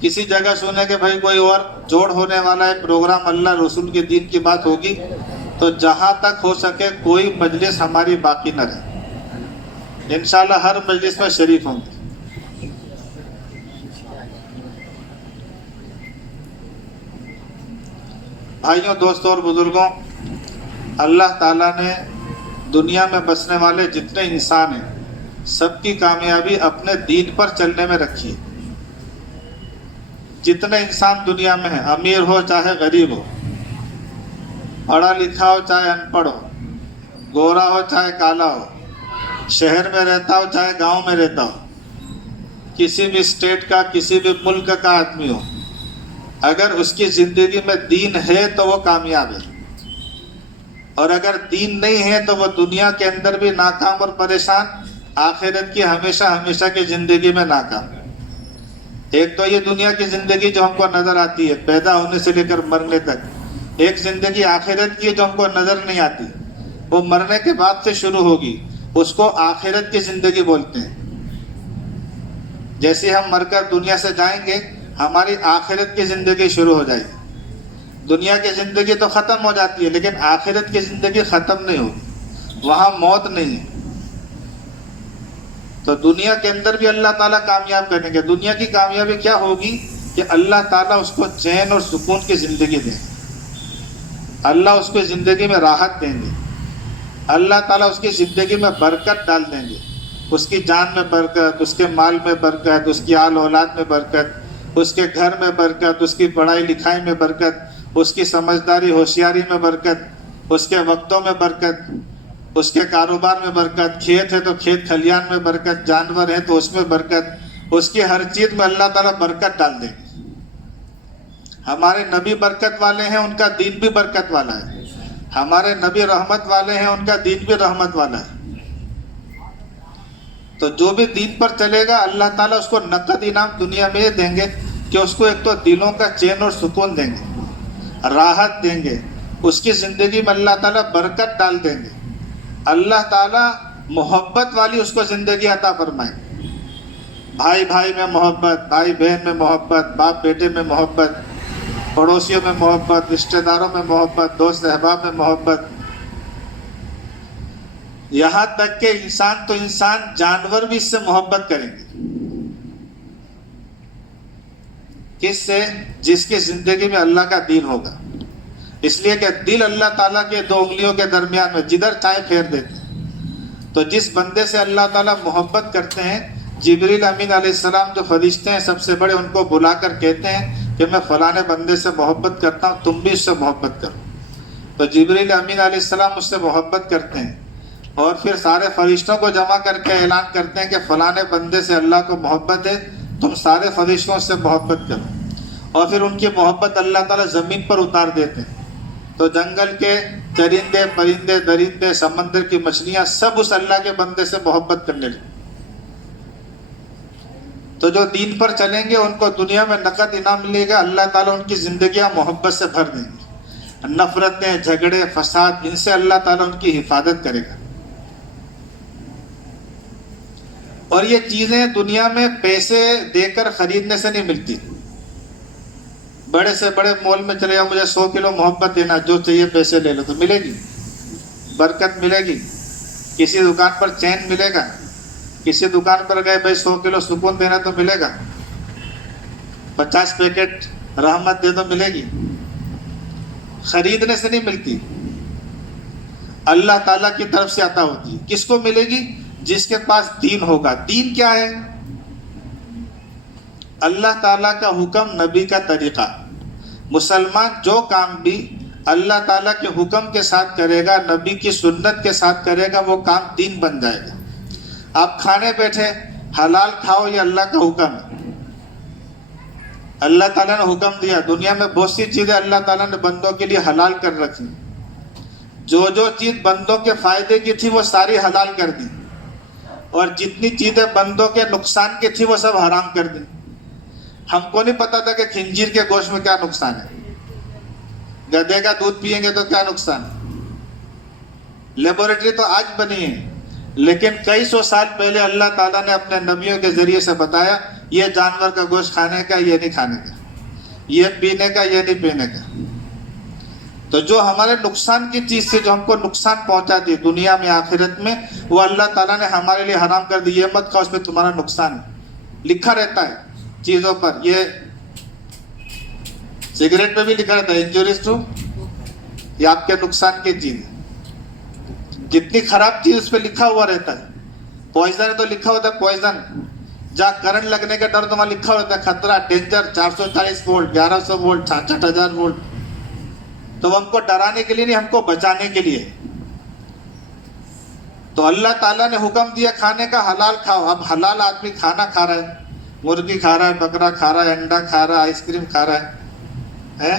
کسی جگہ سنے کہ بھائی کوئی اور جوڑ ہونے والا ہے پروگرام اللہ رسول کے دین کی بات ہوگی، تو جہاں تک ہو سکے کوئی مجلس ہماری باقی نہ رہے، انشاءاللہ ہر مجلس میں شریف ہوں گے۔ بھائیوں، دوستوں اور بزرگوں، اللہ تعالیٰ نے دنیا میں بسنے والے جتنے انسان ہیں سب کی کامیابی اپنے دین پر چلنے میں رکھی ہے۔ جتنے انسان دنیا میں ہیں، امیر ہو چاہے غریب ہو، پڑھا لکھا ہو چاہے ان پڑھ ہو، گورا ہو چاہے کالا ہو، شہر میں رہتا ہو چاہے گاؤں میں رہتا ہو، کسی بھی اسٹیٹ کا کسی بھی ملک کا آدمی ہو، اگر اس کی زندگی میں دین ہے تو وہ کامیاب ہے، اور اگر دین نہیں ہے تو وہ دنیا کے اندر بھی ناکام اور پریشان، آخرت کی ہمیشہ ہمیشہ کی زندگی میں ناکام۔ ایک تو یہ دنیا کی زندگی جو ہم کو نظر آتی ہے پیدا ہونے سے لے کر مرنے تک، ایک زندگی آخرت کی ہے جو ہم کو نظر نہیں آتی، وہ مرنے کے بعد سے شروع ہوگی، اس کو آخرت کی زندگی بولتے ہیں۔ جیسے ہم مر کر دنیا سے جائیں گے ہماری آخرت کی زندگی شروع ہو جائے گی۔ دنیا کی زندگی تو ختم ہو جاتی ہے لیکن آخرت کی زندگی ختم نہیں ہوگی، وہاں موت نہیں ہے۔ تو دنیا کے اندر بھی اللہ تعالیٰ کامیاب کریں گے۔ دنیا کی کامیابی کیا ہوگی کہ اللہ تعالیٰ اس کو چین اور سکون کی زندگی دیں گے، اللہ اس کو زندگی میں راحت دیں گے، اللہ تعالیٰ اس کی زندگی میں برکت ڈال دیں گے، اس کی جان میں برکت، اس کے مال میں برکت، اس کی آل اولاد میں برکت، اس کے گھر میں برکت، اس کی پڑھائی لکھائی میں برکت، اس کی سمجھداری ہوشیاری میں برکت، اس کے وقتوں میں برکت، اس کے کاروبار میں برکت، کھیت ہے تو کھیت کھلیان میں برکت، جانور ہے تو اس میں برکت، اس کی ہر چیز میں اللہ تعالیٰ برکت ڈال دیں گے۔ ہمارے نبی برکت والے ہیں، ان کا دین بھی برکت والا ہے۔ ہمارے نبی رحمت والے ہیں، ان کا دین بھی رحمت والا ہے۔ تو جو بھی دین پر چلے گا اللہ تعالیٰ اس کو نقد انعام دنیا میں دیں گے کہ اس کو ایک تو دلوں کا چین اور سکون دیں گے، راحت دیں گے، اس کی زندگی میں اللہ تعالیٰ برکت ڈال دیں گے، اللہ تعالیٰ محبت والی اس کو زندگی عطا فرمائے، بھائی بھائی میں محبت، بھائی بہن میں محبت، باپ بیٹے میں محبت، پڑوسیوں میں محبت، رشتہ داروں میں محبت، دوست احباب میں محبت، یہاں تک کہ انسان تو انسان جانور بھی اس سے محبت کریں گے۔ کس سے؟ جس کی زندگی میں اللہ کا دین ہوگا۔ اس لیے کہ دل اللہ تعالیٰ کے دو انگلیوں کے درمیان میں جدھر چاہے پھیر دیتے ہیں۔ تو جس بندے سے اللہ تعالیٰ محبت کرتے ہیں، جبریل امین علیہ السلام جو فرشتے ہیں سب سے بڑے، ان کو بلا کر کہتے ہیں کہ میں فلانے بندے سے محبت کرتا ہوں، تم بھی اس سے محبت کرو۔ تو جبریل امین علیہ السلام اس سے محبت کرتے ہیں اور پھر سارے فرشتوں کو جمع کر کے اعلان کرتے ہیں کہ فلانے بندے سے اللہ کو محبت ہے، تم سارے فرشتوں سے محبت کرو۔ اور پھر ان کی محبت اللہ تعالیٰ زمین پر اتار دیتے ہیں، تو جنگل کے چرندے پرندے درندے سمندر کی مچھلیاں سب اس اللہ کے بندے سے محبت کرنے لگے۔ تو جو دین پر چلیں گے ان کو دنیا میں نقد انعام ملے گا، اللہ تعالیٰ ان کی زندگیاں محبت سے بھر دیں گے، نفرتیں جھگڑے فساد ان سے اللہ تعالیٰ ان کی حفاظت کرے گا۔ اور یہ چیزیں دنیا میں پیسے دے کر خریدنے سے نہیں ملتی۔ بڑے سے بڑے مال میں چلے جاؤ، مجھے 100 کلو محبت دینا، جو چاہیے پیسے لے لو، تو ملے گی، برکت ملے گی۔ کسی دکان پر چین ملے گا، کسی دکان پر گئے بھائی 100 کلو سکون دینا تو ملے گا، 50 پیکٹ رحمت دے دو ملے گی، خریدنے سے نہیں ملتی، اللہ تعالیٰ کی طرف سے عطا ہوتی ہے۔ کس کو ملے گی؟ جس کے پاس دین ہوگا۔ دین کیا ہے؟ اللہ تعالیٰ کا حکم، نبی کا طریقہ۔ مسلمان جو کام بھی اللہ تعالیٰ کے حکم کے ساتھ کرے گا، نبی کی سنت کے ساتھ کرے گا، وہ کام دین بن جائے گا۔ آپ کھانے بیٹھے، حلال کھاؤ، یہ اللہ کا حکم ہے۔ اللہ تعالیٰ نے حکم دیا، دنیا میں بہت سی چیزیں اللہ تعالیٰ نے بندوں کے لیے حلال کر رکھی، جو جو چیز بندوں کے فائدے کی تھی وہ ساری حلال کر دی، اور جتنی چیزیں بندوں کے نقصان کی تھی وہ سب حرام کر دی۔ ہم کو نہیں پتا تھا کہ خنزیر کے گوشت میں کیا نقصان ہے، گدھے کا دودھ پئیں گے تو کیا نقصان ہے۔ لیبورٹری تو آج بنی ہے، لیکن کئی سو سال پہلے اللہ تعالیٰ نے اپنے نبیوں کے ذریعے سے بتایا یہ جانور کا گوشت کھانے کا، یہ نہیں کھانے کا، یہ پینے کا، یہ نہیں پینے کا۔ تو جو ہمارے نقصان کی چیز سے جو ہم کو نقصان پہنچاتی ہے دنیا میں آخرت میں، وہ اللہ تعالیٰ نے ہمارے لیے حرام کر دی۔ یہ مت کھاؤ، اس میں تمہارا نقصان ہے، لکھا رہتا ہے چیزوں پر۔ یہ سگریٹ میں بھی لکھا رہتا ہے انجوریز ٹو، یہ آپ کے نقصان کی چیز ہے۔ جتنی خراب چیز اس پہ لکھا ہوا رہتا ہے۔ پوائزن ہے تو لکھا ہوتا ہے پوائزن، جہاں کرنٹ لگنے کا ڈر تو وہاں لکھا ہوتا ہے خطرہ، ڈینجر، 440 وولٹ، 1100 وولٹ، 66,000 وولٹ۔ تو وہ ہم کو ڈرانے کے لیے نہیں، ہم کو بچانے کے لیے۔ تو اللہ تعالیٰ نے حکم دیا کھانے کا، حلال کھاؤ۔ اب حلال آدمی کھانا کھا رہا ہے، مرغی کھا رہا ہے، بکرا کھا رہا ہے، انڈا کھا رہا ہے، آئس کریم کھا رہا ہے،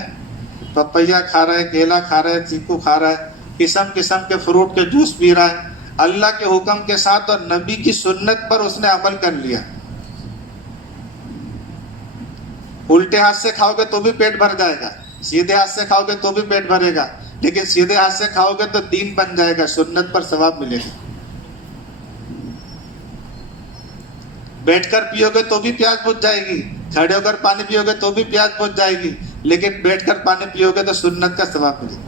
پپیا کھا رہا ہے، کیلا کھا رہا ہے، چیکو کھا رہا ہے، قسم قسم کے فروٹ کے جوس پی رہا ہے، اللہ کے حکم کے ساتھ اور نبی کی سنت پر اس نے عمل کر لیا۔ الٹے ہاتھ سے کھاؤ گے تو بھی پیٹ بھر جائے گا، سیدھے ہاتھ سے کھاؤ گے تو بھی پیٹ بھرے گا، لیکن سیدھے ہاتھ سے کھاؤ گے تو دین بن جائے گا، سنت پر ثواب ملے گا۔ بیٹھ کر پیو گے تو بھی پیاس بجھ جائے گی، کھڑے ہو کر پانی پیو گے تو بھی پیاس بجھ جائے گی، لیکن بیٹھ کر پانی پیو گے تو سنت کا ثواب ملے گا۔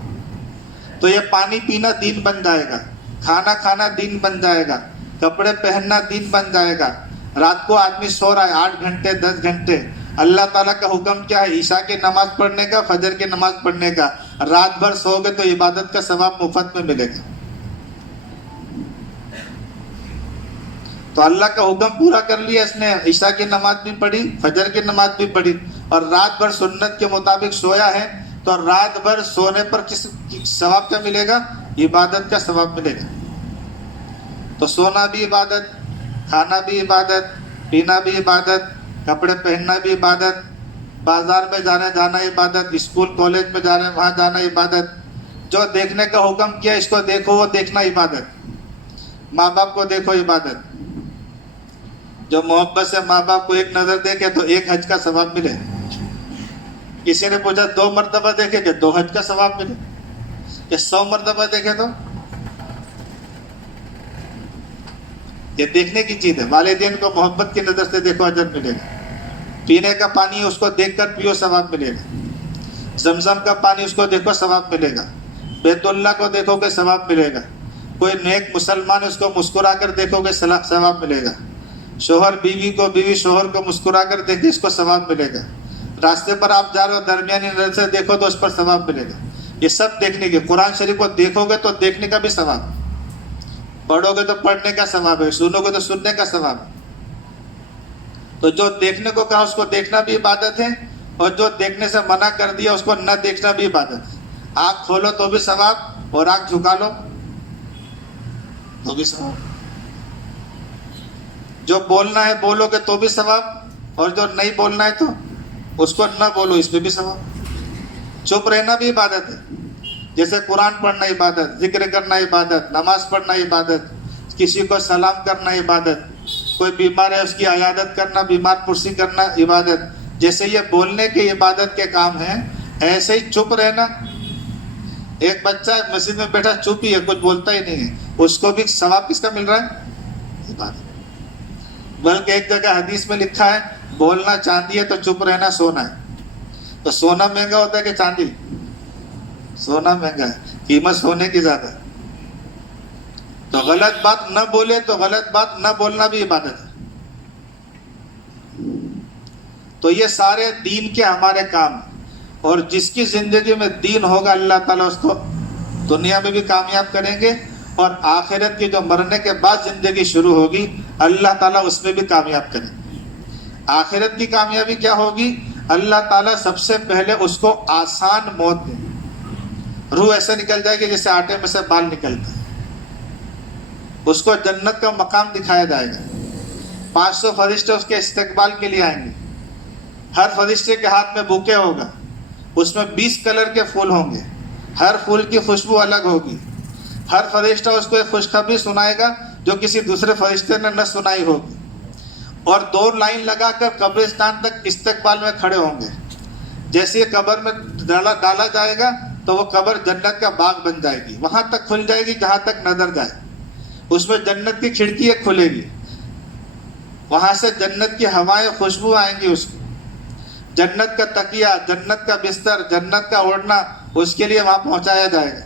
تو یہ پانی پینا دین بن جائے گا، کھانا کھانا دین بن جائے گا، کپڑے پہننا دین بن جائے گا۔ رات کو آدمی سو رہا ہے 8 گھنٹے 10 گھنٹے، اللہ تعالیٰ کا حکم کیا ہے؟ عشاء کی نماز پڑھنے کا، فجر کی نماز پڑھنے کا۔ رات بھر سو گے تو عبادت کا ثواب مفت میں ملے گا۔ تو اللہ کا حکم پورا کر لیا اس نے، عشاء کی نماز بھی پڑھی، فجر کی نماز بھی پڑھی، اور رات بھر سنت کے مطابق سویا ہے، تو رات بھر سونے پر کس ثواب کیا ملے گا؟ عبادت کا ثواب ملے گا۔ تو سونا بھی عبادت، کھانا بھی عبادت، پینا بھی عبادت، کپڑے پہننا بھی عبادت، بازار میں جانا عبادت، اسکول کالج میں جانا وہاں جانا عبادت، جو دیکھنے کا حکم کیا اس کو دیکھو وہ دیکھنا عبادت، ماں باپ کو دیکھو عبادت، جو محبت سے ماں باپ کو ایک نظر دیکھے تو 1 حج کا ثواب ملے۔ کسی نے پوچھا 2 مرتبہ دیکھے کہ 2 حج کا ثواب ملے، کہ 100 مرتبہ دیکھے تو یہ دیکھنے کی چیز ہے۔ والدین کو محبت کی نظر سے دیکھو اجر ملے گا۔ پینے کا پانی اس کو دیکھ کر پیو ثواب ملے گا۔ زمزم کا پانی اس کو دیکھو ثواب ملے گا۔ بیت اللہ کو دیکھو گے ثواب ملے گا۔ کوئی نیک مسلمان اس کو مسکرا کر دیکھو گے ثواب ملے گا۔ شوہر بیوی کو، بیوی شوہر کو مسکرا کر دیکھے اس کو ثواب ملے گا۔ راستے پر آپ جا رہے ہو درمیانی نظر سے دیکھو تو اس پر ثواب ملے گا۔ یہ سب دیکھنے کے، قرآن شریف کو دیکھو گے تو دیکھنے کا بھی ثواب، پڑھو گے تو پڑھنے کا ثواب ہے، سنو گے تو سننے کا ثواب ہے۔ تو جو دیکھنے کو کہا اس کو دیکھنا بھی عبادت ہے، اور جو دیکھنے سے منع کر دیا اس کو نہ دیکھنا بھی عبادت ہے۔ آنکھ کھولو تو بھی ثواب، اور آنکھ جھکا لو تو بھی ثواب۔ جو بولنا ہے بولو گے تو بھی ثواب، اور جو نہیں بولنا ہے تو اس کو نہ بولو، اس میں بھی ثواب۔ چپ رہنا بھی عبادت ہے، جیسے قرآن پڑھنا عبادت، ذکر کرنا عبادت، نماز پڑھنا عبادت، کسی کو سلام کرنا عبادت، کوئی بیمار ہے اس کی عیادت کرنا، بیمار پرسی کرنا عبادت۔ جیسے یہ بولنے کی عبادت کے کام ہیں، ایسے ہی چپ رہنا۔ ایک بچہ مسجد میں بیٹھا چپ ہی ہے، کچھ بولتا ہی نہیں ہے، اس کو بھی ثواب کس کا مل رہا ہے؟ عبادت۔ بلکہ ایک جگہ حدیث میں لکھا ہے بولنا چاندی ہے تو چپ رہنا سونا ہے۔ تو سونا مہنگا ہوتا ہے کہ چاندی؟ سونا مہنگا ہے، قیمت سونے کی زیادہ ہے۔ تو غلط بات نہ بولے تو غلط بات نہ بولنا بھی عبادت ہے۔ تو یہ سارے دین کے ہمارے کام ہیں، اور جس کی زندگی میں دین ہوگا اللہ تعالیٰ اس کو دنیا میں بھی کامیاب کریں گے، اور آخرت کی جو مرنے کے بعد زندگی شروع ہوگی اللہ تعالیٰ اس میں بھی کامیاب کریں گے۔ آخرت کی کامیابی کیا ہوگی؟ اللہ تعالیٰ سب سے پہلے اس کو آسان موت دے، روح ایسے نکل جائے گی جیسے آٹے میں سے بال نکلتا ہے، اس کو جنت کا مقام دکھایا جائے گا۔ 500 فرشتے اس کے استقبال کے لیے آئیں گے، ہر فرشتے کے ہاتھ میں بوکے ہوگا، اس میں 20 کلر کے پھول ہوں گے، ہر پھول کی خوشبو الگ ہوگی، ہر فرشتہ اس کو ایک خوشخبری سنائے گا جو کسی دوسرے فرشتے نے نہ سنائی ہوگی، اور 2 لائن لگا کر قبرستان تک استقبال میں کھڑے ہوں گے۔ جیسے قبر میں ڈالا جائے گا تو وہ قبر جنت کا باغ بن جائے گی، وہاں تک کھل جائے گی جہاں تک نظر جائے۔ اس میں جنت کی کھڑکی ایک کھلے گی، وہاں سے جنت کی ہوائیں خوشبو آئیں گی، اس کو جنت کا تکیہ، جنت کا بستر، جنت کا اوڑھنا اس کے لیے وہاں پہنچایا جائے گا۔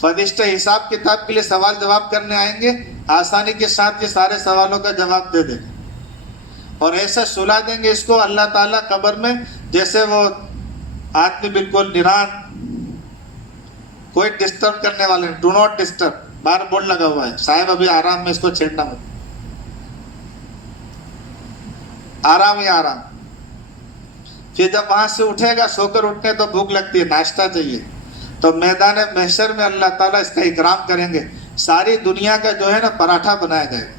فرشتے حساب کتاب کے لیے سوال جواب کرنے آئیں گے، آسانی کے ساتھ یہ سارے سوالوں کا جواب دے دیں گے، اور ایسا سلا دیں گے اس کو اللہ تعالیٰ قبر میں جیسے وہ آدمی بالکل نران، کوئی ڈسٹرب کرنے والے نہیں، ڈو ناٹ ڈسٹرب، باہر بورڈ لگا ہوا ہے، صاحب ابھی آرام میں، اس کو چھیڑنا مت، آرام ہی آرام۔ پھر جب وہاں سے اٹھے گا، سو کر اٹھنے تو بھوک لگتی ہے، ناشتہ چاہیے، تو میدان محشر میں اللہ تعالیٰ اس کا اکرام کریں گے، ساری دنیا کا جو ہے نا پراٹھا بنایا جائے گا،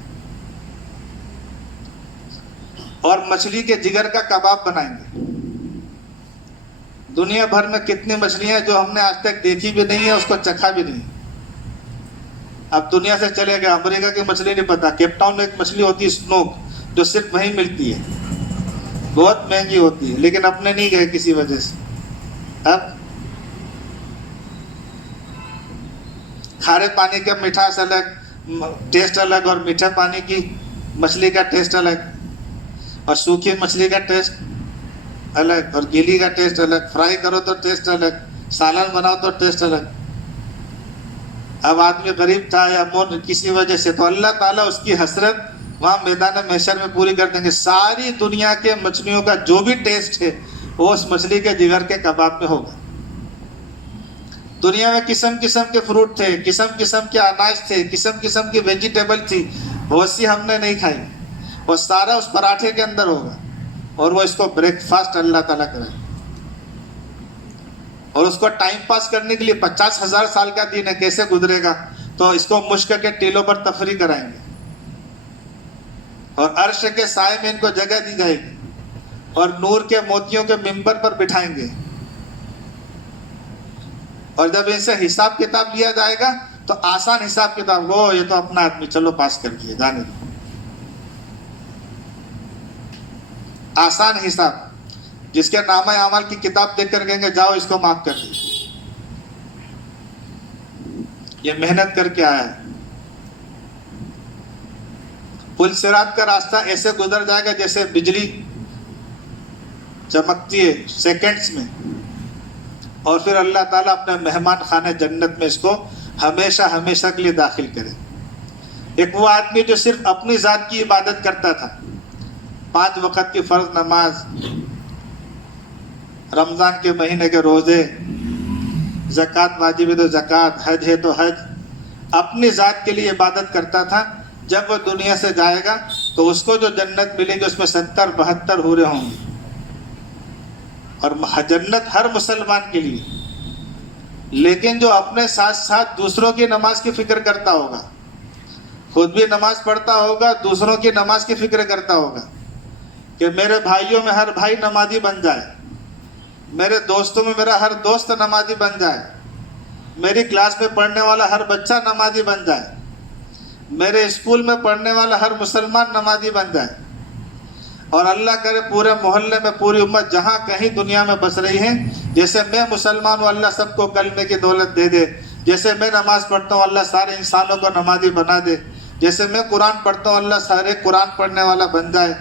اور مچھلی کے جگر کا کباب بنائیں گے۔ دنیا بھر میں کتنی مچھلیاں جو ہم نے آج تک دیکھی بھی نہیں ہے، اس کو چکھا بھی نہیں۔ اب دنیا سے چلے گئے، امریکہ کی مچھلی نہیں پتا، کیپ ٹاؤن میں ایک مچھلی ہوتی ہے اسنوک، جو صرف وہیں ملتی ہے، بہت مہنگی ہوتی ہے، لیکن اپنے نہیں گئے کسی وجہ سے۔ اب کھارے پانی کا مٹھاس الگ، ٹیسٹ الگ، اور میٹھے پانی کی مچھلی کا ٹیسٹ الگ، اور سوکھی مچھلی کا ٹیسٹ الگ، اور گیلی کا ٹیسٹ الگ، فرائی کرو تو ٹیسٹ الگ، سالن بناؤ تو ٹیسٹ الگ۔ اب آدمی غریب تھا یا مون کسی وجہ سے، تو اللہ تعالیٰ اس کی حسرت وہاں میدان محشر میں پوری کر دیں گے، ساری دنیا کے مچھلیوں کا جو بھی ٹیسٹ ہے وہ اس مچھلی کے جگر کے کباب میں ہوگا۔ دنیا میں قسم قسم کے فروٹ تھے، قسم قسم کے اناج تھے، قسم قسم کی ویجیٹیبل تھی، بہت سی ہم نے نہیں کھائی، وہ سارا اس پراٹھے کے اندر ہوگا، اور وہ اس کو بریک فاسٹ اللہ تعالیٰ کرے، اور اس کو ٹائم پاس کرنے کے لیے 50,000 سال کا دن ہے، کیسے گزرے گا؟ تو اس کو مشک کے ٹیلوں پر تفریح کرائیں گے، اور عرش کے سائے میں ان کو جگہ دی جائے گی، اور نور کے موتیوں کے ممبر پر بٹھائیں گے، اور جب ان سے حساب کتاب لیا جائے گا تو آسان حساب کتاب، وہ یہ تو اپنا آدمی، چلو پاس کر دیے، جانے دو، آسان حساب، جس کے نامہ اعمال کی کتاب دیکھ کر کہیں گے جاؤ اس کو معاف کر دیجیے، یہ محنت کر کے آیا ہے۔ پل صراط کا راستہ ایسے گزر جائے گا جیسے بجلی چمکتی ہے سیکنڈز میں، اور پھر اللہ تعالیٰ اپنے مہمان خانے جنت میں اس کو ہمیشہ ہمیشہ کے لیے داخل کرے۔ ایک وہ آدمی جو صرف اپنی ذات کی عبادت کرتا تھا، 5 وقت کی فرض نماز، رمضان کے مہینے کے روزے، زکوٰۃ واجب ہے تو زکوٰۃ، حج ہے تو حج، اپنی ذات کے لیے عبادت کرتا تھا، جب وہ دنیا سے جائے گا تو اس کو جو جنت ملے گی اس میں 70-72 حوریں ہوں گی، اور جنت ہر مسلمان کے لیے، لیکن جو اپنے ساتھ ساتھ دوسروں کی نماز کی فکر کرتا ہوگا، خود بھی نماز پڑھتا ہوگا، دوسروں کی نماز کی فکر کرتا ہوگا کہ میرے بھائیوں میں ہر بھائی نمازی بن جائے، میرے دوستوں میں میرا ہر دوست نمازی بن جائے، میری کلاس میں پڑھنے والا ہر بچہ نمازی بن جائے، میرے اسکول میں پڑھنے والا ہر مسلمان نمازی بن جائے، اور اللہ کرے پورے محلے میں پوری امت جہاں کہیں دنیا میں بس رہی ہے، جیسے میں مسلمان ہوں اللہ سب کو کلمے کی دولت دے دے، جیسے میں نماز پڑھتا ہوں اللہ سارے انسانوں کو نمازی بنا دے، جیسے میں قرآن پڑھتا ہوں اللہ سارے قرآن پڑھنے والا بن جائے،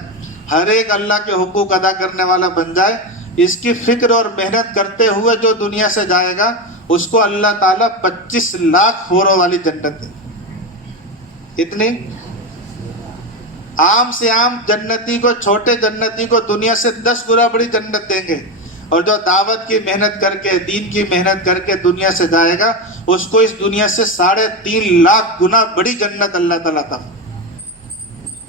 ہر ایک اللہ کے حقوق ادا کرنے والا بن جائے۔ اس کی فکر اور محنت کرتے ہوئے جو دنیا سے جائے گا اس کو اللہ تعالیٰ 25 لاکھ حوروں والی جنت دے، اتنی عام سے عام جنتی کو، چھوٹے جنتی کو دنیا سے 10 گنا بڑی جنت دیں گے، اور جو دعوت کی محنت کر کے، دین کی محنت کر کے دنیا سے جائے گا اس کو اس دنیا سے 3.5 لاکھ گنا بڑی جنت اللہ تعالیٰ عطا۔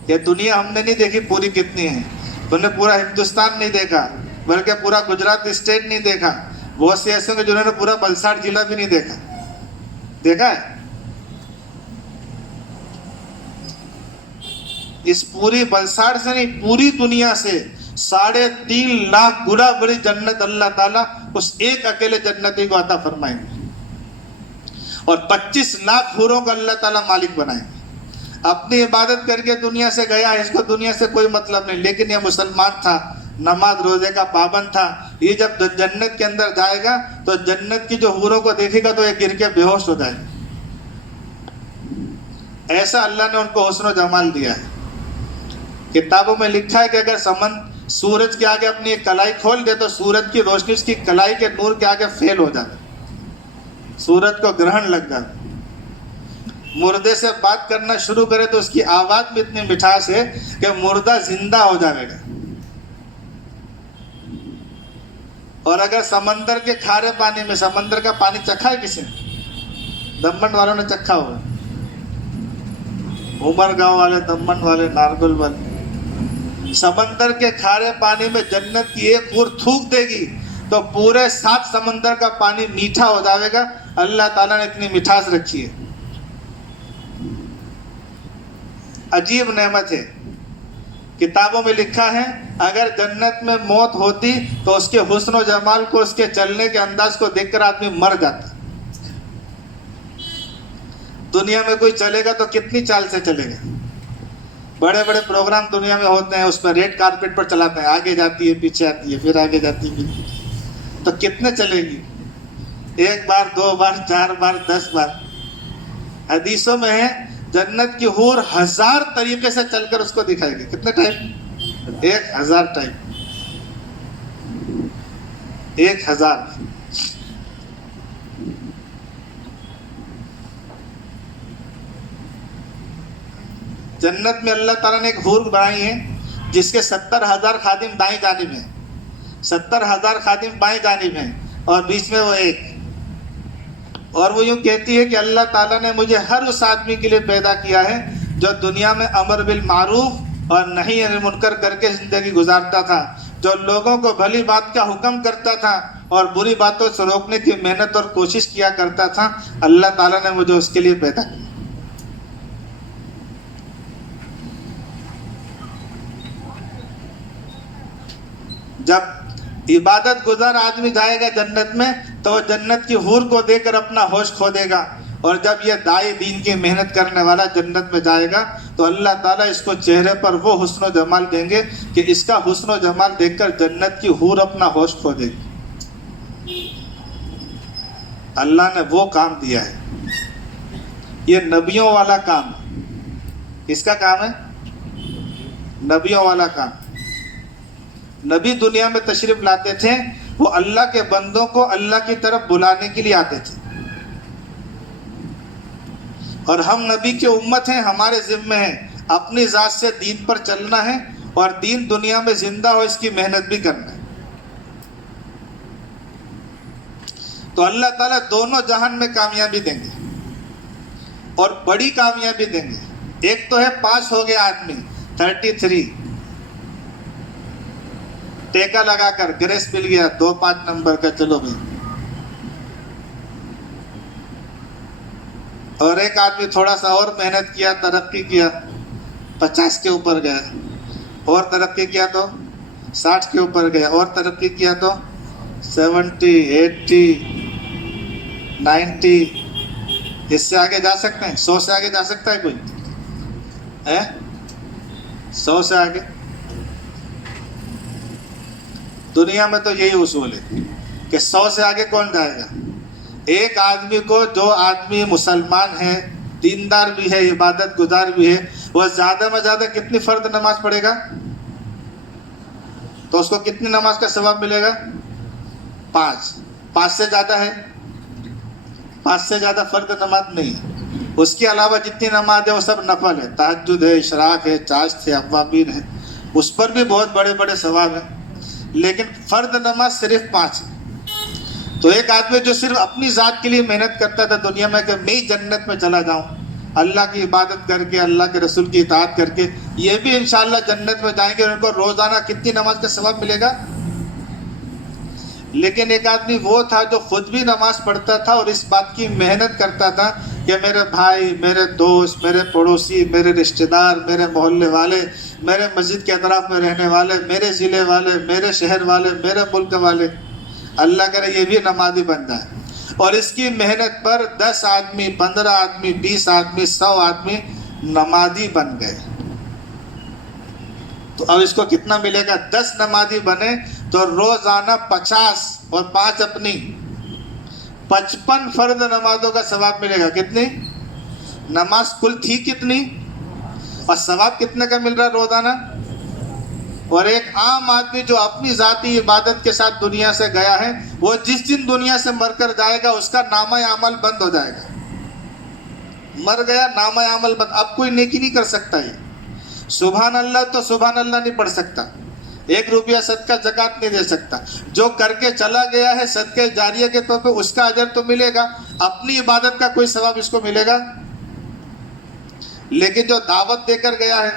یہ دنیا ہم نے نہیں دیکھی پوری کتنی ہے، ہم نے پورا ہندوستان نہیں دیکھا، بلکہ پورا گجرات اسٹیٹ نہیں دیکھا، بہت سے ایسے ہیں جنہوں نے پورا بلساڑ ضلع بھی نہیں دیکھا، دیکھا ہے؟ اس پوری بلساڑ سے نہیں، پوری دنیا سے 3.5 لاکھ گنا بڑی جنت اللہ تعالیٰ اس ایک اکیلے جنتی کو عطا فرمائیں گے، اور 25 لاکھ حوروں کو اللہ تعالیٰ مالک بنائیں گے۔ اپنی عبادت کر کے دنیا سے گیا، اس کو دنیا سے کوئی مطلب نہیں، لیکن یہ مسلمان تھا، نماز روزے کا پابند تھا، یہ جب جنت کے اندر جائے گا تو جنت کی جو حوروں کو دیکھے گا تو یہ گر کے بے ہوش ہو جائے گا، ایسا اللہ نے ان کو حسن و جمال دیا ہے. کتابوں میں لکھا ہے کہ اگر سورج کے آگے اپنی ایک کلائی کھول دے تو سورج کی روشنی اس کی کلائی کے نور کے آگے فیل ہو جاتا, سورج کو گرہن لگ جاتا. مردے سے بات کرنا شروع کرے تو اس کی آواز میں اتنی مٹھاس ہے کہ مردہ زندہ ہو جائے گا. اور اگر سمندر کے کھارے پانی میں, سمندر کا پانی چکھا ہے کسی نے؟ دمن والوں نے چکھا ہوگا, عمر گاؤں والے, دمن والے, نارگل والے. سمندر کے کھارے پانی میں جنت کی ایک بور تھوک دے گی تو پورے 7 سمندر کا پانی میٹھا ہو جائے گا. اللہ تعالیٰ نے اتنی مٹھاس رکھی ہے. عجیب نعمت ہے. کتابوں میں لکھا ہے اگر جنت میں موت ہوتی تو اس کے حسن و جمال کو, اس کے چلنے کے انداز کو دیکھ کر آدمی مر جاتا. دنیا میں کوئی چلے گا تو کتنی چال سے چلے گا. بڑے بڑے پروگرام دنیا میں ہوتے ہیں, اس پر ریڈ کارپیٹ پر چلاتے ہیں, آگے جاتی ہے, پیچھے آتی ہے, پھر آگے جاتی ہے, تو کتنے چلے گی؟ 1 بار, 2 بار, 4 بار, 10 بار. حدیثوں میں ہے جنت کی حور 1000 طریقے سے چل کر اس کو دکھائے گی. کتنے ٹائم؟ 1000 ٹائم. 1000. جنت میں اللہ تعالیٰ نے ایک حور بنائی ہے جس کے 70,000 خادم دائیں جانب ہیں, 70,000 خادم بائیں جانب ہیں, اور بیچ میں وہ ایک. اور وہ یوں کہتی ہے کہ اللہ تعالیٰ نے مجھے ہر اس آدمی کے لیے پیدا کیا ہے جو دنیا میں امر بالمعروف اور نہی عن المنکر کر کے زندگی گزارتا تھا, جو لوگوں کو بھلی بات کا حکم کرتا تھا اور بری باتوں سے روکنے کی محنت اور کوشش کیا کرتا تھا. اللہ تعالیٰ نے مجھے اس کے لیے پیدا کیا. جب عبادت گزار آدمی جائے گا جنت میں تو وہ جنت کی حور کو دیکھ کر اپنا ہوش کھو دے گا, اور جب یہ دائی دین کی محنت کرنے والا جنت میں جائے گا تو اللہ تعالیٰ اس کو چہرے پر وہ حسن و جمال دیں گے کہ اس کا حسن و جمال دیکھ کر جنت کی حور اپنا ہوش کھو دے گی. اللہ نے وہ کام دیا ہے. یہ نبیوں والا کام. کس کا کام ہے؟ نبیوں والا کام. نبی دنیا میں تشریف لاتے تھے, وہ اللہ کے بندوں کو اللہ کی طرف بلانے کے لیے آتے تھے. اور ہم نبی کی امت ہیں, ہمارے ذمہ ہے اپنی ذات سے دین پر چلنا ہے اور دین دنیا میں زندہ ہو اس کی محنت بھی کرنا ہے. تو اللہ تعالیٰ دونوں جہان میں کامیابی دیں گے اور بڑی کامیابی دیں گے. ایک تو ہے پاس ہو گیا آدمی 33, ٹیکا لگا کر گریس مل گیا 2-5 نمبر کا, چلو بھائی. اور ایک آدمی تھوڑا سا اور محنت کیا, ترقی کیا, 50 کے اوپر گیا, اور ترقی کیا تو 60 کے اوپر گیا, اور ترقی کیا تو 70, 80, 90. اس سے آگے جا سکتے ہیں؟ 100 سے آگے جا سکتا ہے کوئی؟ 100 سے آگے؟ دنیا میں تو یہی اصول ہے کہ 100 سے آگے کون جائے گا. ایک آدمی کو, جو آدمی مسلمان ہے, دیندار بھی ہے, عبادت گزار بھی ہے, وہ زیادہ میں زیادہ کتنی فرض نماز پڑھے گا تو اس کو کتنی نماز کا ثواب ملے گا؟ 5. 5 سے زیادہ ہے؟ 5 سے زیادہ فرض نماز نہیں ہے. اس کے علاوہ جتنی نماز ہے وہ سب نفل ہے, تہجد ہے, اشراق ہے, چاشت ہے, اوابین ہے, اس پر بھی بہت بڑے بڑے ثواب ہیں. لیکن فرض نماز صرف 5 ہے. تو ایک آدمی جو صرف اپنی ذات کے لیے محنت کرتا تھا دنیا میں کہ میں ہی جنت میں چلا جاؤں, اللہ کی عبادت کر کے, اللہ کے رسول کی اطاعت کر کے, یہ بھی انشاءاللہ جنت میں جائیں گے. ان کو روزانہ کتنی نماز کا ثواب ملے گا؟ لیکن ایک آدمی وہ تھا جو خود بھی نماز پڑھتا تھا اور اس بات کی محنت کرتا تھا کہ میرے بھائی, میرے دوست, میرے پڑوسی, میرے رشتہ دار, میرے محلے والے, میرے مسجد کے اطراف میں رہنے والے, میرے ضلع والے, میرے شہر والے, میرے ملک والے, اللہ کرے یہ بھی نمازی بن جائے. اور اس کی محنت پر 10 آدمی, 15 آدمی, 20 آدمی, 100 آدمی نمازی بن گئے. تو اب اس کو کتنا ملے گا؟ 10 نمازی بنے تو روزانہ 50 اور 5 اپنی 55 فرض نمازوں کا ثواب ملے گا. کتنی؟ نماز کل تھی کتنی اور ثواب کتنے کا مل رہا ہے روزانہ؟ اور ایک عام آدمی جو اپنی ذاتی عبادت کے ساتھ دنیا سے گیا ہے، وہ جس دن دنیا سے مر کر جائے گا اس کا نامہ عمل بند ہو جائے گا. مر گیا، نامہ عمل بند. اب کوئی نیکی نہیں کر سکتا. یہ سبحان اللہ تو سبحان اللہ نہیں پڑھ سکتا، 1 روپیہ صدقہ زکوٰۃ نہیں دے سکتا. جو کر کے چلا گیا ہے صدقہ جاریہ کے طور پہ اس کا اجر تو ملے گا، اپنی عبادت کا کوئی ثواب اس کو ملے گا. لیکن جو دعوت دے کر گیا ہے،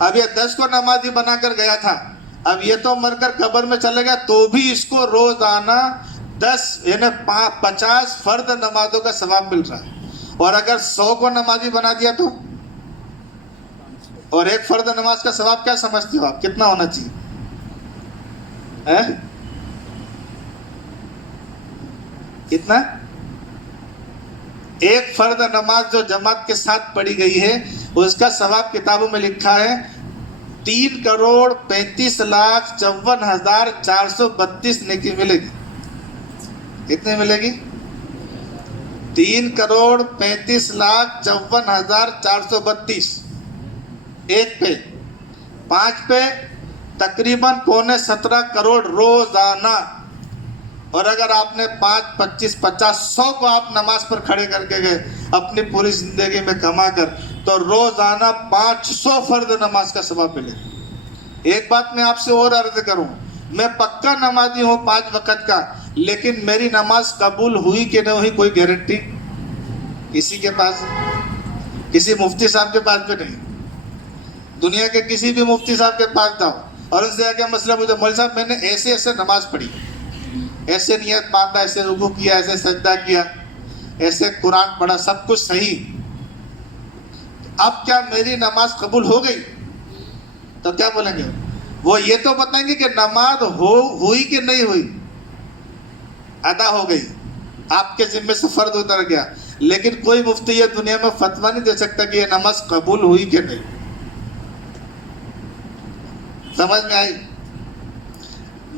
اب یہ 10 کو نمازی بنا کر گیا تھا، اب یہ تو مر کر قبر میں چلے گیا، تو بھی اس کو روزانہ 10 یعنی 50 فرض نمازوں کا ثواب مل رہا ہے. اور اگر 100 کو نمازی بنا دیا تو، اور ایک فرض نماز کا ثواب کیا سمجھتے ہو آپ کتنا ہونا چاہیے؟ کتنا؟ ایک فرض نماز جو جماعت کے ساتھ پڑھی گئی ہے اس کا ثواب کتابوں میں لکھا ہے 3,35,54,432 نیکی ملے گی. کتنے ملے گی؟ 3,35,54,432. ایک پہ 5 پہ تقریباً 17.25 کروڑ روزانہ. اور اگر آپ نے 5, 25, 50, 100 کو آپ نماز پر کھڑے کر کے گئے اپنی پوری زندگی میں کما کر، تو روزانہ 500 فرض نماز کا ثواب ملے. ایک بات میں آپ سے اور عرض کروں، میں پکا نمازی ہوں 5 وقت کا، لیکن میری نماز قبول ہوئی کہ نہیں ہوئی کوئی گارنٹی کسی کے پاس، کسی مفتی صاحب کے پاس بھی نہیں. دنیا کے کسی بھی مفتی صاحب کے پاس جاؤ اور ان سے کیا مسئلہ پوچھو، مولوی صاحب میں نے ایسے نماز پڑھی، ایسے نیت باندھا، ایسے رکوع کیا، ایسے سجدہ کیا، ایسے قرآن پڑھا، سب کچھ صحیح، اب کیا میری نماز قبول ہو گئی؟ تو کیا بولیں گے وہ؟ یہ تو بتائیں گے کہ نماز ہوئی کہ نہیں ہوئی، ادا ہو گئی، آپ کے ذمے سے فرض اتر گیا. لیکن کوئی مفتی یہ دنیا میں فتویٰ نہیں دے سکتا کہ یہ نماز قبول ہوئی کہ نہیں. سمجھ میں آئی؟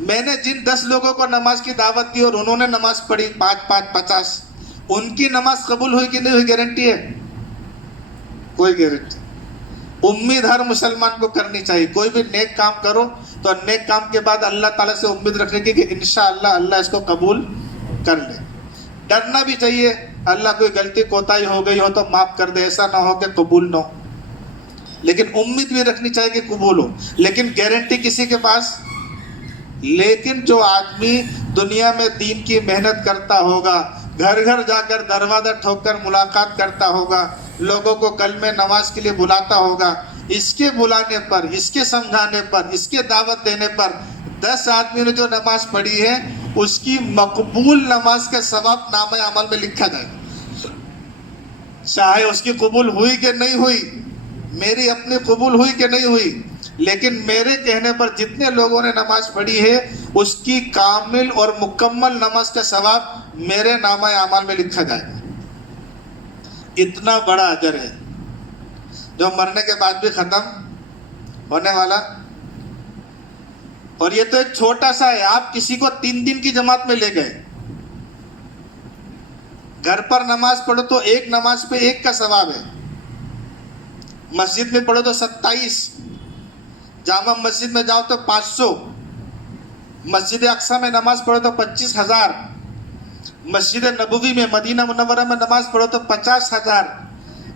میں نے جن 10 لوگوں کو نماز کی دعوت دی اور انہوں نے نماز پڑھی 5, 50، ان کی نماز قبول ہوئی کہ نہیں ہوئی گارنٹی ہے؟ کوئی گارنٹی. امید ہر مسلمان کو کرنی چاہیے. کوئی بھی نیک کام کرو تو نیک کام کے بعد اللہ تعالیٰ سے امید رکھنے کی کہ انشاءاللہ اللہ اس کو قبول کر لے. ڈرنا بھی چاہیے، اللہ کوئی غلطی کوتاہی ہو گئی ہو تو معاف کر دے، ایسا نہ ہو کہ قبول نہ ہو. لیکن امید بھی رکھنی چاہیے کہ قبول ہو، لیکن گارنٹی کسی کے پاس. لیکن جو آدمی دنیا میں دین کی محنت کرتا ہوگا، گھر گھر جا کر دروازہ ٹھوک کر ملاقات کرتا ہوگا، لوگوں کو کلمہ نماز کے لیے بلاتا ہوگا، اس کے بلانے پر، اس کے سمجھانے پر، اس کے دعوت دینے پر 10 آدمی نے جو نماز پڑھی ہے اس کی مقبول نماز کا ثواب نامہ عمل میں لکھا جائے گا. چاہے اس کی قبول ہوئی کہ نہیں ہوئی، میری اپنی قبول ہوئی کہ نہیں ہوئی، لیکن میرے کہنے پر جتنے لوگوں نے نماز پڑھی ہے اس کی کامل اور مکمل نماز کا ثواب میرے نامہ اعمال میں لکھا جائے گا. اتنا بڑا اجر ہے جو مرنے کے بعد بھی ختم ہونے والا. اور یہ تو ایک چھوٹا سا ہے. آپ کسی کو 3 دن کی جماعت میں لے گئے، گھر پر نماز پڑھو تو ایک نماز پہ 1 کا ثواب ہے، مسجد میں پڑھو تو 27، جامع مسجد میں جاؤ تو 500، مسجد اقصی میں نماز پڑھو تو 25,000، مسجد نبوی میں مدینہ منورہ میں نماز پڑھو تو 50,000،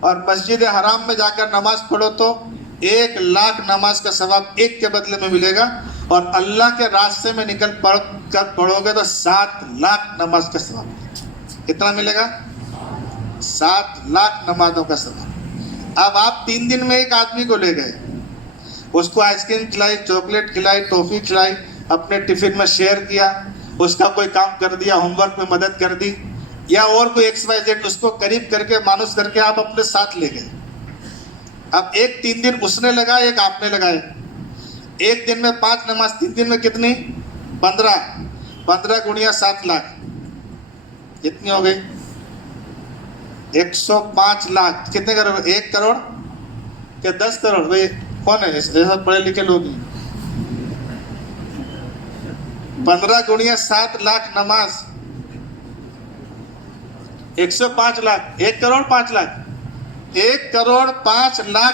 اور مسجد حرام میں جا کر نماز پڑھو تو 1,00,000 نماز کا ثواب 1 کے بدلے میں ملے گا. اور اللہ کے راستے میں نکل کر پڑھو گے تو 7,00,000 نماز کا ثواب. کتنا ملے گا؟ 7,00,000 نمازوں کا ثواب. اب آپ 3 دن میں ایک آدمی کو لے گئے، اس کو آئس کریم کھلائی، چاکلیٹ کھلائی، ٹافی کھلائی، اپنے ٹفن میں شیئر کیا، اس کا کوئی کام کر دیا، ہوم ورک میں مدد کر دی، یا اور کوئی XYZ اس کو قریب کر کے مانوس کر کے آپ اپنے ساتھ لے گئے. اب 3 دن اس نے لگائے، ایک آپ نے لگائے. 1 دن میں 5 نماز، 3 دن میں کتنی؟ 15 × 7,00,000 کتنی ہو گئی؟ 105 لاکھ. کتنے کروڑ؟ 1 کروڑ کہ 10 کروڑ؟ بھائی کون ہے ایسا پڑھے لکھے لوگ ہیں؟ 15 × 7,00,000 نماز 105 لاکھ، 1 کروڑ 5 لاکھ. 1,05,00,000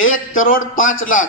1,05,00,000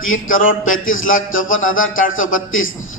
3,35,00,000 54,432।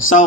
100।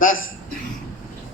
10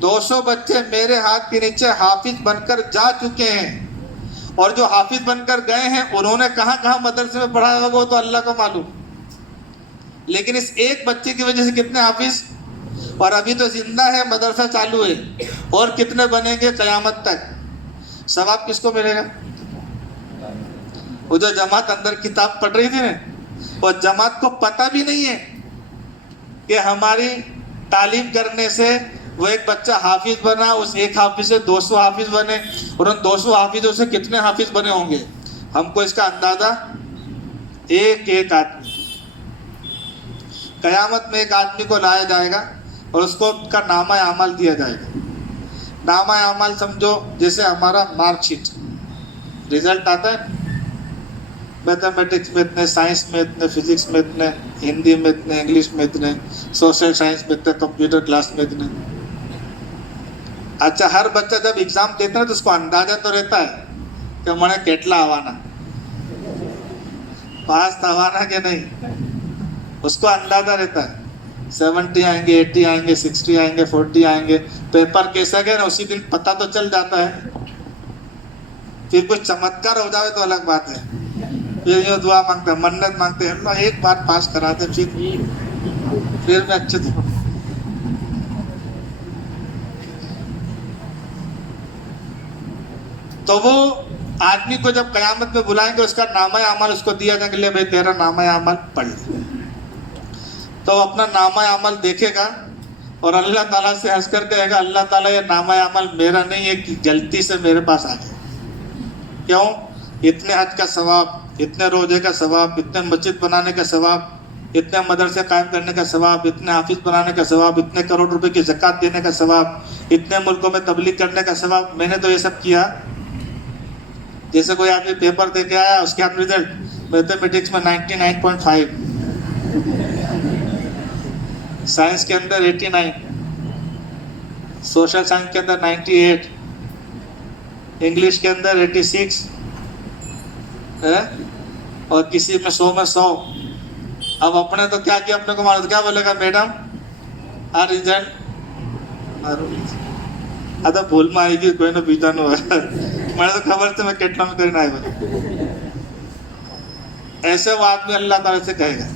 200 بچے میرے ہاتھ کے نیچے حافظ بن کر جا چکے ہیں، اور جو حافظ بن کر گئے ہیں انہوں نے کہاں کہاں مدرسے میں پڑھایا ہوگا وہ تو اللہ کو معلوم، لیکن اس ایک بچے کی وجہ سے کتنے حافظ، اور ابھی تو زندہ ہے، مدرسہ چالو ہے، اور کتنے بنیں گے قیامت تک. ثواب کس کو ملے گا؟ وہ جو جماعت اندر کتاب پڑھ رہی تھی نا، اور جماعت کو پتہ بھی نہیں ہے کہ ہماری تعلیم کرنے سے وہ ایک بچہ حافظ بنا، اس ایک حافظ سے 200 حافظ بنے، اور ان 200 حافظوں سے کتنے حافظ بنے ہوں گے. ہم کو اس کا اندازہ ایک ایک آدمی. قیامت میں ایک آدمی کو لایا جائے گا اور اس کو کا نامہ اعمال دیا جائے گا. نامہ اعمال سمجھو جیسے ہمارا مارک شیٹ، رزلٹ آتا ہے، میتھمیٹکس میں اتنے، سائنس میں اتنے، فزکس میں اتنے، ہندی میں اتنے، انگلش میں اتنے، سوشل سائنس میں اتنے، کمپیوٹر کلاس میں اتنے. اچھا، ہر بچہ جب ایگزام دیتا ہے تو اس کو اندازہ تو رہتا ہے کہ میں نے کیٹلا آوانا، پاس آوانا کہ نہیں، اس کو اندازہ رہتا ہے. 70 آئیں گے، 80 آئیں گے، 60 آئیں گے، 40 آئیں گے. پیپر کیسا گیا نا اسی دن پتہ تو چل جاتا ہے. پھر کچھ چمتکار ہو جائے تو الگ بات ہے، پھر یہ دعا مانگتے ہیں، منت مانگتے ہیں، اللہ ایک بار پاس کرا دے، پھر میں اچھے سے. تو وہ آدمی کو جب قیامت میں بلائیں گے، اس کا نامہ اعمال اس کو دیا جائے گا، لے بھائی تیرا نامہ اعمال پڑھ لے. تو وہ اپنا نامہ اعمال دیکھے گا اور اللہ تعالیٰ سے ہنس کر کہے گا، اللہ تعالیٰ یہ نامہ اعمال میرا نہیں ہے کہ غلطی سے میرے پاس آ گیا. کیوں؟ اتنے حج کا ثواب، اتنے روزے کا ثواب، اتنے مسجد بنانے کا ثواب، اتنے مدرسے قائم کرنے کا ثواب، اتنے حافظ بنانے کا ثواب، اتنے کروڑ روپے کی زکوٰۃ دینے کا ثواب، اتنے ملکوں میں تبلیغ کرنے کا ثواب، میں نے تو یہ سب کیا. جیسے کوئی آدمی پیپر دے کے آیا، اس کے ہاتھ رزلٹ میتھمیٹکس میں 99.5، سائنس کے اندر 89، سوشل سائنس کے اندر 98، انگلش کے اندر 86، اور کسی میں 100 میں 100. اب اپنے تو کیا کیا، اپنے کو معلوم، کیا بولے گا میڈم رزلٹ ادا بھول میں آئے گی، کوئی نہ بیتا نہ ہوا میں تو خبر تھے میں کیٹلا میں کرنا آئے گا. ایسے وہ آدمی اللہ تعالیٰ سے کہے گا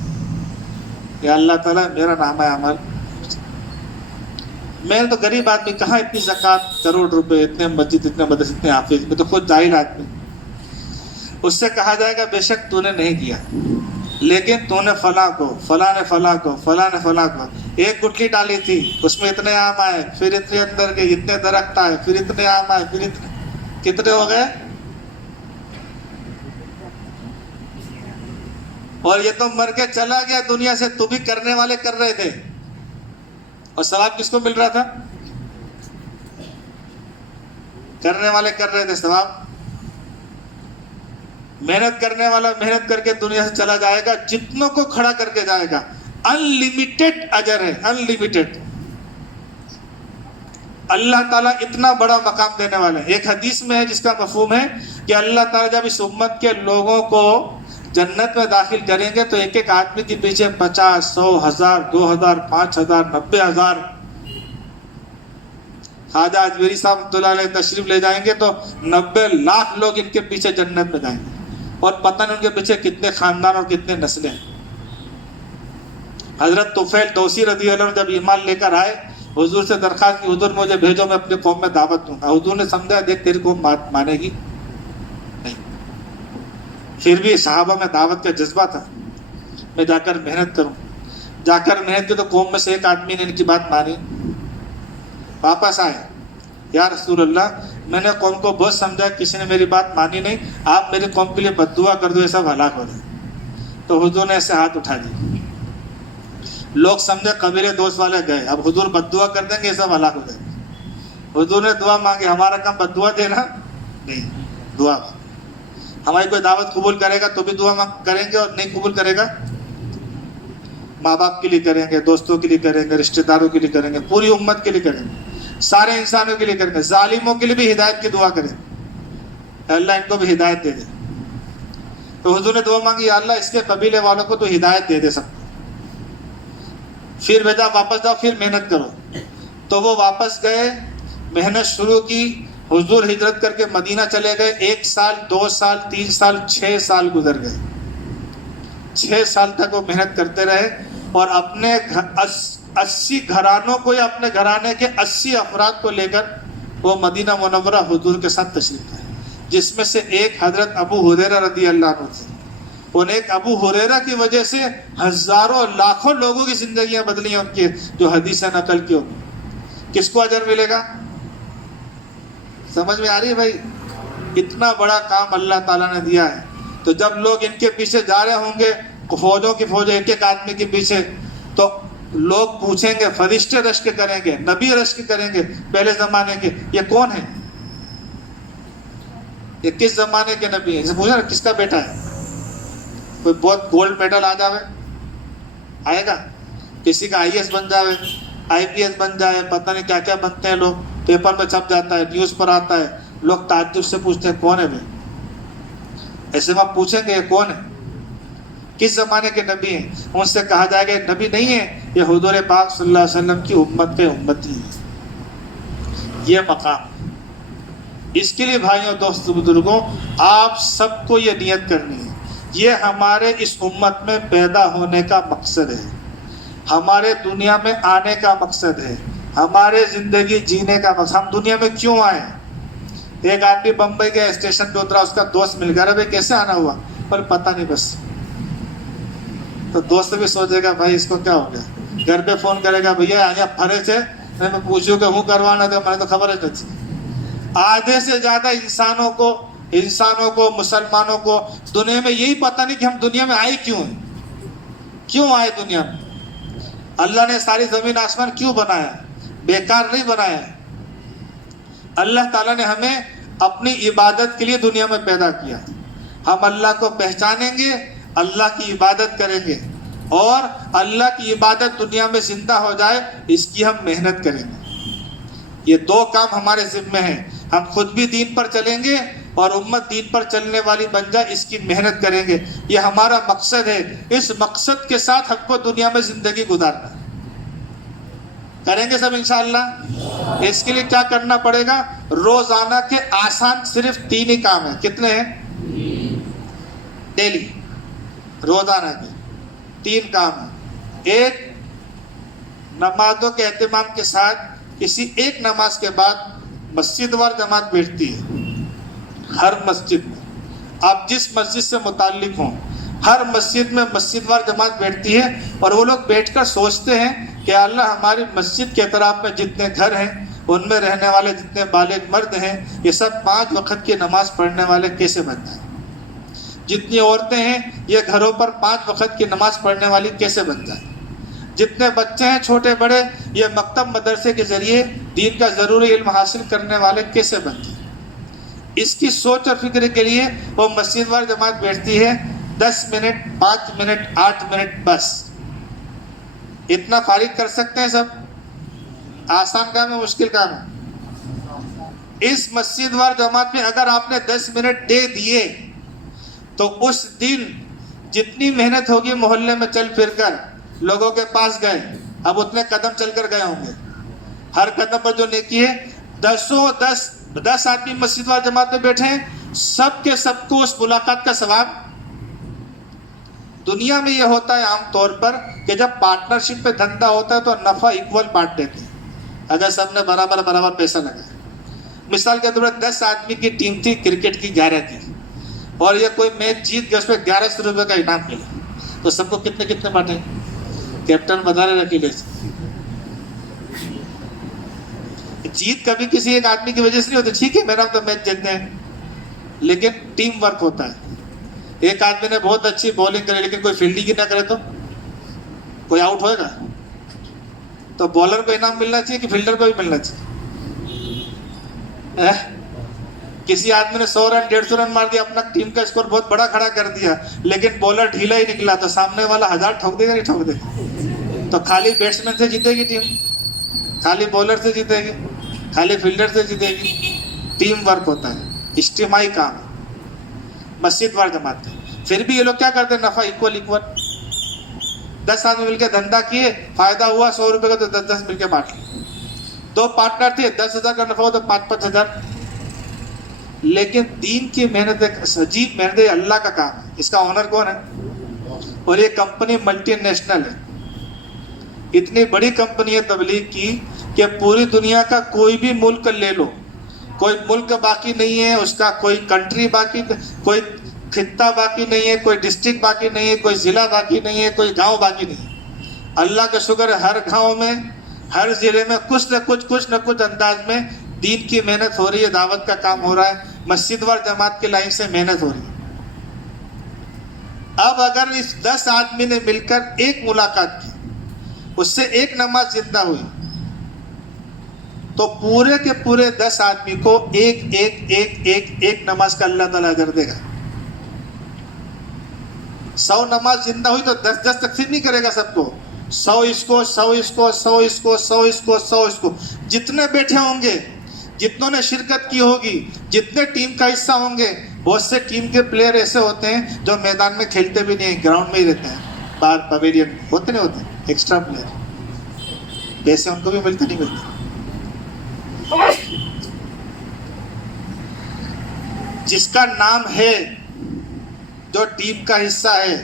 کہ اللہ تعالیٰ میرا نامہ اعمال، میں تو غریب آدمی، کہاں اتنی زکوٰۃ، کروڑ روپے، اتنے مسجد، اتنے مدرسے، اتنے حافظ، میں تو خود جاہل آدمی. اس سے کہا جائے گا بے شک تو نے نہیں کیا، لیکن تو نے فلاں کو، فلاں نے فلاں کو، فلاں نے فلاں کو، ایک گٹلی ڈالی تھی، اس میں اتنے آم آئے، پھر اتنے اندر کے اتنے درخت آئے، پھر اتنے آم آئے، پھر اتنے، کتنے ہو گئے؟ اور یہ تو مر کے چلا گیا دنیا سے، تو بھی کرنے والے کر رہے تھے، اور ثواب کس کو مل رہا تھا؟ کرنے والے کر رہے تھے ثواب. محنت کرنے والا محنت کر کے دنیا سے چلا جائے گا، جتنوں کو کھڑا کر کے جائے گا. انلیمیٹڈ اجر ہے، انلیمیٹڈ. اللہ تعالیٰ اتنا بڑا مقام دینے والے ہیں. ایک حدیث میں ہے جس کا مفہوم ہے کہ اللہ تعالیٰ جب اس امت کے لوگوں کو جنت میں داخل کریں گے تو ایک ایک آدمی کے پیچھے 50، 100، 1000، 2000، 5000، 90000. خواجہ اجمیری صاحب رحمۃ اللہ علیہ تشریف لے جائیں گے تو 90 لاکھ لوگ ان کے پیچھے جنت میں جائیں گے، اور پتہ نہیں ان کے پیچھے کتنے خاندان اور کتنے نسلیں ہیں. حضرت طفیل دوسی رضی اللہ عنہ جب ایمان لے کر آئے، حضور سے درخواست کی، حضور مجھے بھیجو، میں اپنی قوم میں دعوت دوں گا. حضور نے سمجھا دیکھ تیری قوم مانے گی نہیں، پھر بھی صحابہ میں دعوت کا جذبہ تھا، میں جا کر محنت کروں. جا کر محنت کی تو قوم میں سے ایک آدمی نے ان کی بات مانی. واپس آئے، یا رسول اللہ میں نے قوم کو بہت سمجھا، کسی نے میری بات مانی نہیں، آپ میری قوم کے لیے بد دعا کر دو، یہ سب ہلاک ہو جائے. تو حضور نے ایسے ہاتھ اٹھا دیے. لوگ سمجھے قبیلے دوست والے گئے، اب حضور بد دعا کر دیں گے، یہ سب ہلاک ہو جائے گے. حضور نے دعا مانگی، ہمارا کام بد دعا دینا نہیں، دعا. ہماری کوئی دعوت قبول کرے گا تو بھی دعا کریں گے، اور نہیں قبول کرے گا ماں باپ کے لیے کریں گے، دوستوں کے لیے کریں گے، رشتہ داروں کے لیے کریں گے، پوری امت کے لیے کریں گے، سارے انسانوں کے لیے کریں گے. ظالموں کے لیے بھی ہدایت کی دعا کریں، اللہ ان کو بھی ہدایت دے دے. تو حضور نے دعا مانگی، یا اللہ اس کے قبیلے والوں کو تو ہدایت دے دے سب کو. پھر بیٹا واپس جاؤ، پھر محنت کرو. تو وہ واپس گئے, محنت شروع کی. حضور ہجرت کر کے مدینہ چلے گئے. 1 سال 2 سال 3 سال 6 سال گزر گئے. 6 سال تک وہ محنت کرتے رہے اور اپنے 80 گھرانوں کو یا اپنے گھرانے کے 80 افراد کو لے کر وہ مدینہ منورہ حضور کے ساتھ تشریف لائے, جس میں سے ایک حضرت ابو ہریرہ رضی اللہ عنہ تھے. ان ایک ابو ہریرہ کی وجہ سے ہزاروں لاکھوں لوگوں کی زندگیاں بدلی ہیں ان کی, جو حدیث نقل کی. کس کو اجر ملے گا؟ سمجھ میں آ رہی ہے بھائی؟ اتنا بڑا کام اللہ تعالیٰ نے دیا ہے. تو جب لوگ ان کے پیچھے جا رہے ہوں گے, فوجوں کی فوج ایک ایک آدمی کے پیچھے, تو لوگ پوچھیں گے, فرشتے رشک کریں گے, نبی رشک کریں گے پہلے زمانے کے, یہ کون ہے؟ یہ کس زمانے کے نبی ہیں؟ پوچھا نا کس کا بیٹا ہے؟ کوئی بہت گولڈ میڈل آ جاوے, آئے گا. کسی کا IAS بن جاوے, IPS بن جائے, پتہ نہیں کیا کیا بنتے ہیں لوگ, پیپر میں چھپ جاتا ہے, نیوز پر آتا ہے, لوگ تعجب سے پوچھتے ہیں کون ہے بھائی؟ ایسے میں پوچھیں گے یہ کون ہے, کس زمانے کے نبی ہیں؟ ان سے کہا جائے گا نبی نہیں ہے, یہ حضور پاک صلی اللہ علیہ وسلم کی امت کے امتی ہے. یہ مقام. اس کے لیے بھائیوں دوستوں بزرگوں, آپ سب کو یہ نیت کرنی ہے, یہ ہمارے اس امت میں پیدا ہونے کا مقصد ہے, ہمارے دنیا میں آنے کا مقصد ہے, ہمارے زندگی جینے کا مقصد. ہم دنیا میں کیوں آئے؟ ایک آدمی بمبئی گیا, اسٹیشن پہ اترا, اس کا دوست مل گیا, بھائی کیسے آنا ہوا؟ پر پتہ نہیں بس. تو دوست بھی سوچے گا بھائی اس کو کیا ہو گیا, گھر پہ فون کرے گا, بھیا آیا پھرے سے میں پوچھوں کہ ہوں کروانا تھا, میں نے تو خبر ہے نہیں. آدھے سے زیادہ انسانوں کو مسلمانوں کو دنیا میں یہی پتہ نہیں کہ ہم دنیا میں آئے کیوں ہیں, کیوں آئے دنیا میں. اللہ نے ساری زمین آسمان کیوں بنایا؟ بیکار نہیں بنایا. اللہ تعالیٰ نے ہمیں اپنی عبادت کے لیے دنیا میں پیدا کیا. ہم اللہ کو پہچانیں گے, اللہ کی عبادت کریں گے, اور اللہ کی عبادت دنیا میں زندہ ہو جائے اس کی ہم محنت کریں گے. یہ 2 کام ہمارے ذمہ ہیں. ہم خود بھی دین پر چلیں گے اور امت دین پر چلنے والی بن جائے, اس کی محنت کریں گے. یہ ہمارا مقصد ہے. اس مقصد کے ساتھ ہم کو دنیا میں زندگی گزارنا ہے. کریں گے سب انشاءاللہ. اس کے لیے کیا کرنا پڑے گا؟ روزانہ کے آسان صرف 3 ہی کام ہیں. کتنے ہیں؟ ڈیلی روزانہ کے 3 کام ہیں. ایک, نمازوں کے اہتمام کے ساتھ کسی ایک نماز کے بعد مسجد وار جماعت بیٹھتی ہے. ہر مسجد میں, آپ جس مسجد سے متعلق ہوں, ہر مسجد میں مسجد وار جماعت بیٹھتی ہے, اور وہ لوگ بیٹھ کر سوچتے ہیں کہ اللہ ہماری مسجد کے اطراف میں جتنے گھر ہیں, ان میں رہنے والے جتنے بالغ مرد ہیں, یہ سب 5 وقت کی نماز پڑھنے والے کیسے بن جائیں. جتنی عورتیں ہیں یہ گھروں پر 5 وقت کی نماز پڑھنے والی کیسے بن جائیں. جتنے بچے ہیں چھوٹے بڑے, یہ مکتب مدرسے کے ذریعے دین کا ضروری علم حاصل کرنے والے کیسے بن جائیں. اس کی سوچ اور فکر کے لیے وہ مسجد وار جماعت بیٹھتی ہے. 10 منٹ 5 منٹ 8 منٹ بس, اتنا فارغ کر سکتے ہیں سب. آسان کام ہے, مشکل کام ہے. اس مسجد وار جماعت میں اگر آپ نے 10 منٹ دے دیے تو اس دن جتنی محنت ہوگی, محلے میں چل پھر کر لوگوں کے پاس گئے, اب اتنے قدم چل کر گئے ہوں گے. ہر قدم پر جو نیکی ہے, 10 آدمی مسجد وار جماعت میں بیٹھے ہیں, سب کے سب کو اس ملاقات کا ثواب. دنیا میں یہ ہوتا ہے عام طور پر کہ جب پارٹنرشپ پہ دھندا ہوتا ہے تو نفع ایکول بانٹ دیتے ہیں, اگر سب نے برابر پیسہ لگایا. مثال کے طور پر 10 آدمی کی ٹیم تھی کرکٹ کی 11 کی, اور یہ کوئی میچ جیت گیا, اس پہ 1100 روپے کا انعام ملا, تو سب کو کتنے بانٹے؟ کیپٹن بتا رہے رکیلے سے. جیت کبھی کسی ایک آدمی کی وجہ سے نہیں ہوتی. ٹھیک ہے میرا تو میچ جیتتے ہیں, لیکن ٹیم ورک ہوتا ہے. ایک آدمی نے بہت اچھی بولنگ کری لیکن کوئی فیلڈنگ ہی نہ کرے تو کوئی آؤٹ ہوئے گا. تو بالر کو انعام ملنا چاہیے کہ فیلڈر کو بھی ملنا چاہیے؟ کسی آدمی نے 100 رن 150 رن مار دیا, اپنا ٹیم کا اسکور بہت بڑا کھڑا کر دیا, لیکن بولر ڈھیلا ہی نکلا, تو سامنے والا 1000 ٹھوک دے گا نہیں ٹھوک دے گا؟ تو خالی بیٹسمین سے جیتے گی ٹیم, خالی بولر سے جیتے گی, خالی فیلڈر سے جیتے گی؟ ٹیم ورک ہوتا ہے, اجتماعی کام ہے. مسجد وار جماعت ہے. پھر بھی یہ لوگ کیا کرتے ہیں؟ نفع ایکول. 10 آدمی مل کے دھندا کیے, فائدہ ہوا 100 روپے کا, تو 10 مل کے بانٹ لیے. 2 پارٹنر تھے, 10,000 کا نفع ہو تو 5,000. لیکن دین کی محنت ایک عجیب محنت ہے, اللہ کا کام ہے. اس کا آنر کون ہے؟ اور یہ کمپنی ملٹی نیشنل ہے, اتنی بڑی کمپنی ہے تبلیغ کی کہ پوری دنیا کا کوئی بھی ملک لے لو, کوئی ملک باقی نہیں ہے اس کا, کوئی کنٹری باقی, کوئی خطہ باقی نہیں ہے, کوئی ڈسٹرکٹ باقی نہیں ہے, کوئی ضلع باقی نہیں ہے, کوئی گاؤں باقی نہیں ہے. اللہ کا شکر ہے ہر گاؤں میں, ہر ضلع میں کچھ نہ کچھ انداز میں دین کی محنت ہو رہی ہے, دعوت کا کام ہو رہا ہے, مسجد وار جماعت کی لائن سے محنت ہو رہی ہے. اب اگر اس 10 آدمی نے مل کر ایک ملاقات کی, اس سے ایک نماز زندہ ہوئی, تو پورے کے پورے 10 آدمی کو ایک نماز کا اللہ تعالیٰ اجر دے گا. 100 نماز زندہ ہوئی تو 10 تقسیم نہیں کرے گا سب کو, 100 اس کو, 100 اس کو, 100 اس کو, 100 اس کو, 100 اس کو. جتنے بیٹھے ہوں گے, جتنوں نے شرکت کی ہوگی, جتنے ٹیم کا حصہ ہوں گے, بہت سے ٹیم کے پلیئر ایسے ہوتے ہیں جو میدان میں کھیلتے بھی نہیں, گراؤنڈ میں ہی رہتے ہیں, باہر پویلین ہوتے نہیں ہوتے, ایکسٹرا پلیئر, پیسے ان کو بھی ملتے نہیں ملتے. جس کا نام ہے, جو ٹیم کا حصہ ہے,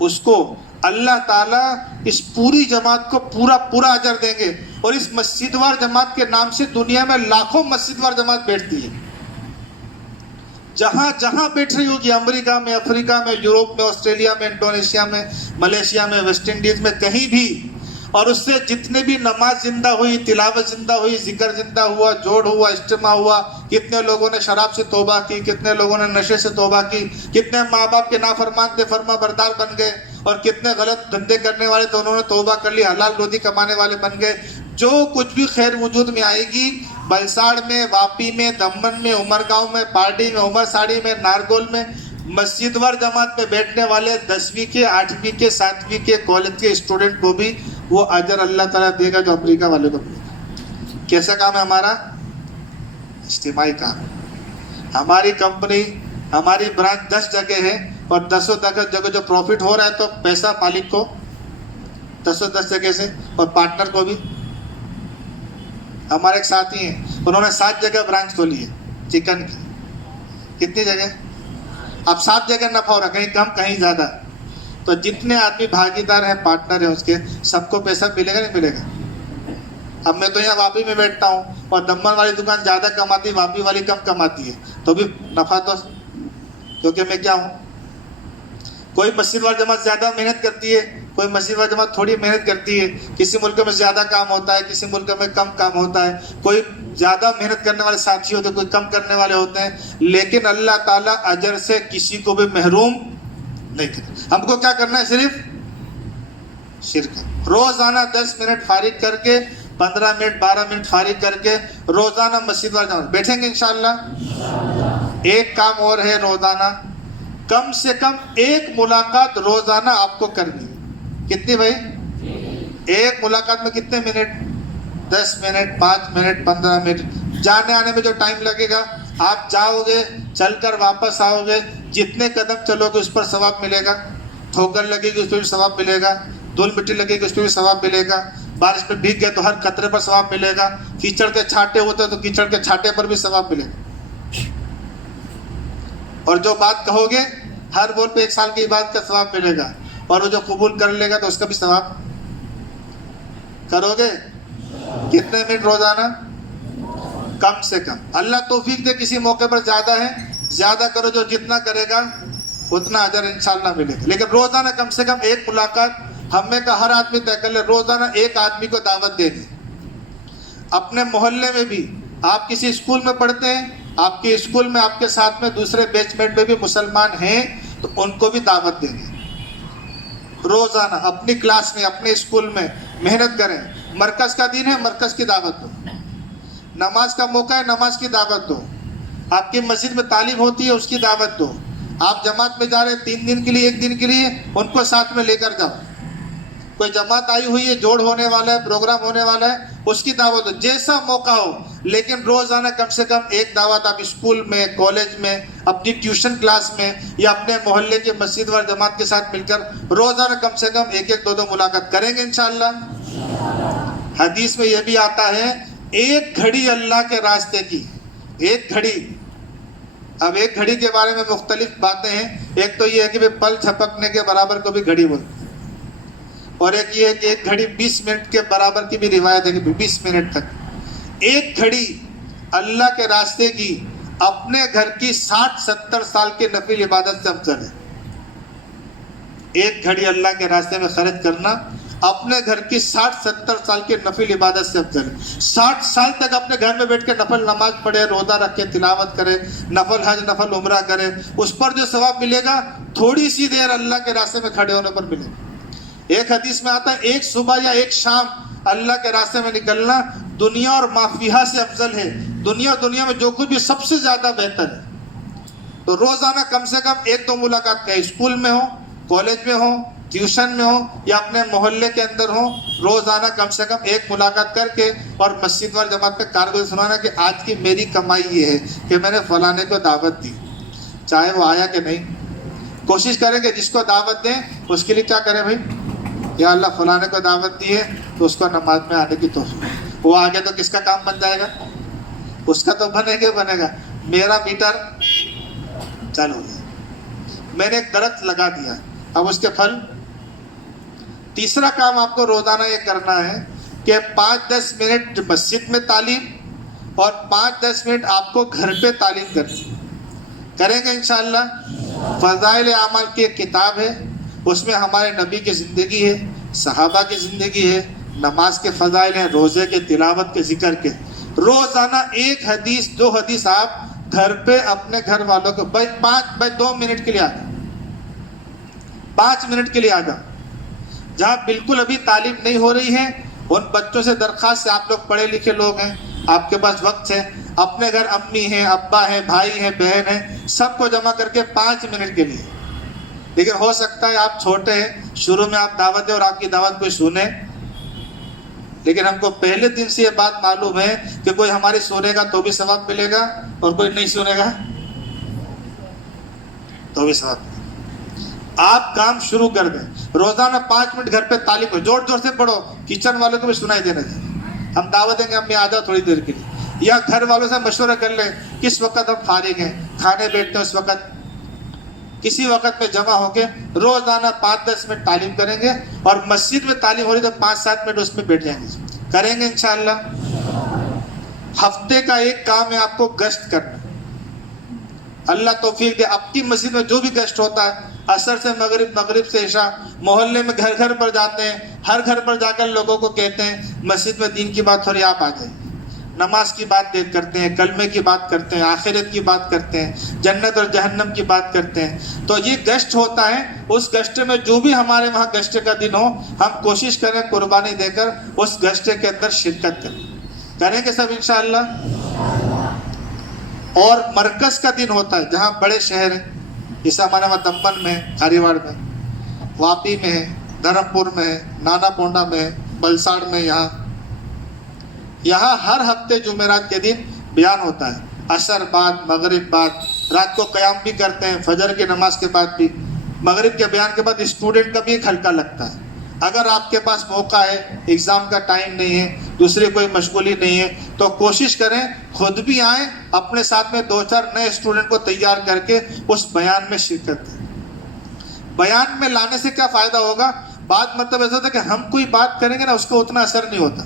اس کو اللہ تعالیٰ اس پوری جماعت کو پورا اجر دیں گے. اور اس مسجد وار جماعت کے نام سے دنیا میں لاکھوں مسجد وار جماعت بیٹھتی ہے, جہاں بیٹھ رہی ہوگی, امریکہ میں, افریقہ میں, یوروپ میں, آسٹریلیا میں, انڈونیشیا میں, ملیشیا میں, ویسٹ انڈیز میں, کہیں بھی. اور اس سے جتنے بھی نماز زندہ ہوئی, تلاوت زندہ ہوئی, ذکر زندہ ہوا, جوڑ ہوا, اجتماع ہوا, کتنے لوگوں نے شراب سے توبہ کی, کتنے لوگوں نے نشے سے توبہ کی, کتنے ماں باپ کے نافرمان تھے فرما بردار بن گئے, اور کتنے غلط دھندے کرنے والے تو انہوں نے توبہ کر لی, حلال روزی کمانے والے بن گئے. جو کچھ بھی خیر وجود میں آئے گی, بلساڑ میں, واپی میں, دمن میں, عمرگاؤں میں, پارڈی میں, عمر ساڑی میں, نارگول میں, مسجد وار جماعت میں بیٹھنے والے 10ویں کے, 8ویں کے, 7ویں کے کالج کے اسٹوڈنٹ کو بھی وہ اجر اللہ تعالیٰ دے گا جو امریکہ والے کو ملے گا. کیسا کام ہے ہمارا؟ اجتماعی کام. ہماری کمپنی, ہماری برانچ 10 جگہ ہے, اور 10 جگہ جو پروفٹ ہو رہا ہے تو پیسہ مالک کو 10 جگہ سے, اور پارٹنر کو بھی. ہمارے ایک ساتھی ہیں, انہوں نے 7 جگہ برانچ کھولی ہے چکن کی. کتنی جگہ؟ اب 7 جگہ نفع ہو رہا, کہیں کم کہیں زیادہ. تو جتنے آدمی بھاگیدار ہیں, پارٹنر ہیں اس کے, سب کو پیسہ ملے گا نہیں ملے گا؟ اب میں تو یہاں واپی میں بیٹھتا ہوں, اور دمن والی دکان زیادہ کماتی ہے, واپی والی کم کماتی ہے, تو بھی نفع تو, کیونکہ میں کیا ہوں, کوئی مسجد وار جماعت زیادہ محنت کرتی ہے, کوئی مسجد وار جماعت تھوڑی محنت کرتی ہے. کسی ملک میں زیادہ کام ہوتا ہے, کسی ملک میں کم کام ہوتا ہے, کوئی زیادہ محنت کرنے والے ساتھی ہوتے ہیں, کوئی کم کرنے والے ہوتے ہیں. لیکن اللہ تعالیٰ اجر سے کسی کو بھی محروم نہیں کرتا. ہم کو کیا کرنا ہے؟ صرف شرکت. روزانہ 10 منٹ فارغ کر کے, 15 منٹ 12 منٹ فارغ کر کے روزانہ مسجد وار جماعت بیٹھیں گے انشاءاللہ. ایک کام اور ہے, روزانہ کم سے کم ایک ملاقات روزانہ آپ کو کرنی ہے. کتنی بھائی؟ ایک ملاقات میں کتنے منٹ؟ 10 minute, 5 minute, 15 minute. جانے آنے میں جو ٹائم لگے گا, آپ جاؤ گے, چل کر واپس آؤ گے, جتنے قدم چلو گے اس پر ثواب ملے گا. ٹھوکر لگے گی اس پہ بھی ثواب ملے گا, دھول مٹی لگے گی اس پہ بھی ثواب ملے گا, بارش میں بھیگ گئے تو ہر قطرے پر ثواب ملے گا, کیچڑ کے چھاٹے ہوتے تو کیچڑ کے چھاٹے پر بھی ثواب ملے گا. اور جو بات کہو گے ہر بول پہ 1 سال کی بات کا ثواب ملے گا, اور وہ جو قبول کر لے گا تو اس کا بھی ثواب. کرو گے کتنے منٹ روزانہ؟ کم سے کم. اللہ توفیق دے, کسی موقع پر زیادہ ہے, زیادہ کرو, جو جتنا کرے گا اتنا اجر انشاءاللہ ملے گا. لیکن روزانہ کم سے کم ایک ملاقات ہم میں کا ہر آدمی طے کر لے, روزانہ ایک آدمی کو دعوت دے دی. اپنے محلے میں بھی, آپ کسی اسکول میں پڑھتے ہیں, آپ کے اسکول میں آپ کے ساتھ میں دوسرے بیچ میٹ میں بھی مسلمان ہیں تو ان کو بھی دعوت دیں گے. روزانہ اپنی کلاس میں, اپنے اسکول میں محنت کریں. مرکز کا دن ہے, مرکز کی دعوت دو. نماز کا موقع ہے, نماز کی دعوت دو. آپ کی مسجد میں تعلیم ہوتی ہے, اس کی دعوت دو. آپ جماعت میں جا رہے ہیں 3 دن کے لیے, 1 دن کے لیے, ان کو ساتھ میں لے کر جاؤ. کوئی جماعت آئی ہوئی ہے, جوڑ ہونے والا ہے, پروگرام ہونے والا ہے, اس کی دعوت دو. جیسا موقع ہو, لیکن روزانہ کم سے کم ایک دعوت آپ اسکول میں, کالج میں, اپنی ٹیوشن کلاس میں, یا اپنے محلے کے مسجد وار جماعت کے ساتھ مل کر روزانہ کم سے کم 1-1 2-2 ملاقات کریں گے انشاءاللہ. حدیث میں یہ بھی آتا ہے ایک گھڑی اللہ کے راستے کی، ایک گھڑی. اب ایک گھڑی کے بارے میں مختلف باتیں ہیں. ایک تو یہ ہے کہ پل جھپکنے کے برابر کو بھی گھڑی بولتے ہیں، اور ایک یہ ہے کہ ایک گھڑی 20 منٹ کے برابر کی بھی روایت ہے کہ 20 منٹ تک. ایک گھڑی اللہ کے راستے کی اپنے گھر کی 60-70 سال کی نفل عبادت سے افضل ہے. ایک گھڑی اللہ کے راستے میں خرچ کرنا اپنے گھر کی 60-70 سال کی نفل عبادت سے افضل ہے. 60 سال تک اپنے گھر میں بیٹھ کے نفل نماز پڑھے، روزہ رکھے، تلاوت کرے، نفل حج نفل عمرہ کرے، اس پر جو ثواب ملے گا تھوڑی سی دیر اللہ کے راستے میں کھڑے ہونے پر ملے گا. ایک حدیث میں آتا ہے ایک صبح یا ایک شام اللہ کے راستے میں نکلنا دنیا اور مافیہا سے افضل ہے. دنیا میں جو کچھ بھی سب سے زیادہ بہتر ہے. تو روزانہ کم سے کم 1-2 ملاقات کریں، اسکول میں ہو، کالج میں ہو، ٹیوشن میں ہو یا اپنے محلے کے اندر ہو. روزانہ کم سے کم ایک ملاقات کر کے اور مسجد وال جماعت میں کارگردی سنانا کہ آج کی میری کمائی یہ ہے کہ میں نے فلانے کو دعوت دی، چاہے وہ آیا کہ نہیں. کوشش کریں کہ جس کو دعوت دیں اس کے لیے کیا کریں بھائی، یا اللہ فلانے کو دعوت دی ہے تو اس کو نماز میں آنے کی توفیق. وہ آگے تو کس کا کام بن جائے گا، اس کا تو بنے گا. میرا میٹر چالو ہو گیا، میں نے ایک درخت لگا دیا، اب اس کے پھل. تیسرا کام آپ کو روزانہ یہ کرنا ہے کہ 5-10 منٹ مسجد میں تعلیم اور 5-10 منٹ آپ کو گھر پہ تعلیم کریں گے انشاءاللہ. فضائل اعمال کی ایک کتاب ہے، اس میں ہمارے نبی کی زندگی ہے، صحابہ کی زندگی ہے، نماز کے فضائل ہیں، روزے کے، تلاوت کے، ذکر کے. روزانہ 1 حدیث 2 حدیث آپ گھر پہ اپنے گھر والوں کو 2 منٹ کے لیے آ جاؤ، 5 منٹ کے لیے آ جاؤ. جہاں بالکل ابھی تعلیم نہیں ہو رہی ہے ان بچوں سے درخواست سے، آپ لوگ پڑھے لکھے لوگ ہیں، آپ کے پاس وقت ہے، اپنے گھر امی ہیں، ابا ہیں، بھائی ہیں، بہن ہیں، سب کو جمع کر کے 5 منٹ کے لیے. لیکن ہو سکتا ہے آپ چھوٹے ہیں، شروع میں آپ دعوت دیں اور آپ کی دعوت کوئی سنے، لیکن ہم کو پہلے دن سے یہ بات معلوم ہے کہ کوئی ہماری سنے گا تو بھی ثواب ملے گا اور کوئی نہیں سنے گا تو بھی ثواب ملے گا. آپ کام شروع کر دیں، روزانہ 5 منٹ گھر پہ تعلیم کو زور زور سے پڑھو، کچن والوں کو بھی سنائی دینا چاہیے. ہم دعوت دیں گے امی آ جاؤ تھوڑی دیر کے لیے، یا گھر والوں سے مشورہ کر لیں کس وقت ہم فارغ ہیں، کھانے بیٹھتے ہیں اس وقت، کسی وقت میں جمع ہو کے روزانہ 5-10 منٹ تعلیم کریں گے. اور مسجد میں تعلیم ہو رہی تو 5-7 منٹ اس میں بیٹھ جائیں گے، کریں گے انشاءاللہ. ہفتے کا ایک کام ہے آپ کو گشت کرنا. اللہ توفیق دے، آپ کی مسجد میں جو بھی گشت ہوتا ہے، عصر سے مغرب، مغرب سے عشاء، محلے میں گھر گھر پر جاتے ہیں، ہر گھر پر جا کر لوگوں کو کہتے ہیں مسجد میں دین کی بات ہو رہی ہے آپ آ جائیں. نماز کی بات کرتے ہیں، کلمے کی بات کرتے ہیں، آخرت کی بات کرتے ہیں، جنت اور جہنم کی بات کرتے ہیں. تو یہ گشت ہوتا ہے، اس گشت میں جو بھی ہمارے وہاں گشت کا دن ہو ہم کوشش کریں قربانی دے کر اس گشت کے اندر شرکت کریں گے سب انشاءاللہ. اور مرکز کا دن ہوتا ہے جہاں بڑے شہر ہیں، جیسے ہمارے وہاں دمن میں، ہریوڑ میں، واپی میں ہے، دھرم پور میں ہے، نانا پونڈا میں ہے، بلساڑ میں. یہاں ہر ہفتے جمعرات کے دن بیان ہوتا ہے، عصر بعد، مغرب بعد، رات کو قیام بھی کرتے ہیں، فجر کی نماز کے بعد بھی. مغرب کے بیان کے بعد اسٹوڈنٹ کا بھی ایک حلقہ لگتا ہے. اگر آپ کے پاس موقع ہے، ایگزام کا ٹائم نہیں ہے، دوسری کوئی مشغولی نہیں ہے، تو کوشش کریں خود بھی آئیں، اپنے ساتھ میں 2-4 نئے اسٹوڈنٹ کو تیار کر کے اس بیان میں شرکت کریں. بیان میں لانے سے کیا فائدہ ہوگا؟ بات مطلب ایسا ہوتا ہے کہ ہم کوئی بات کریں گے نا اس کا اتنا اثر نہیں ہوتا،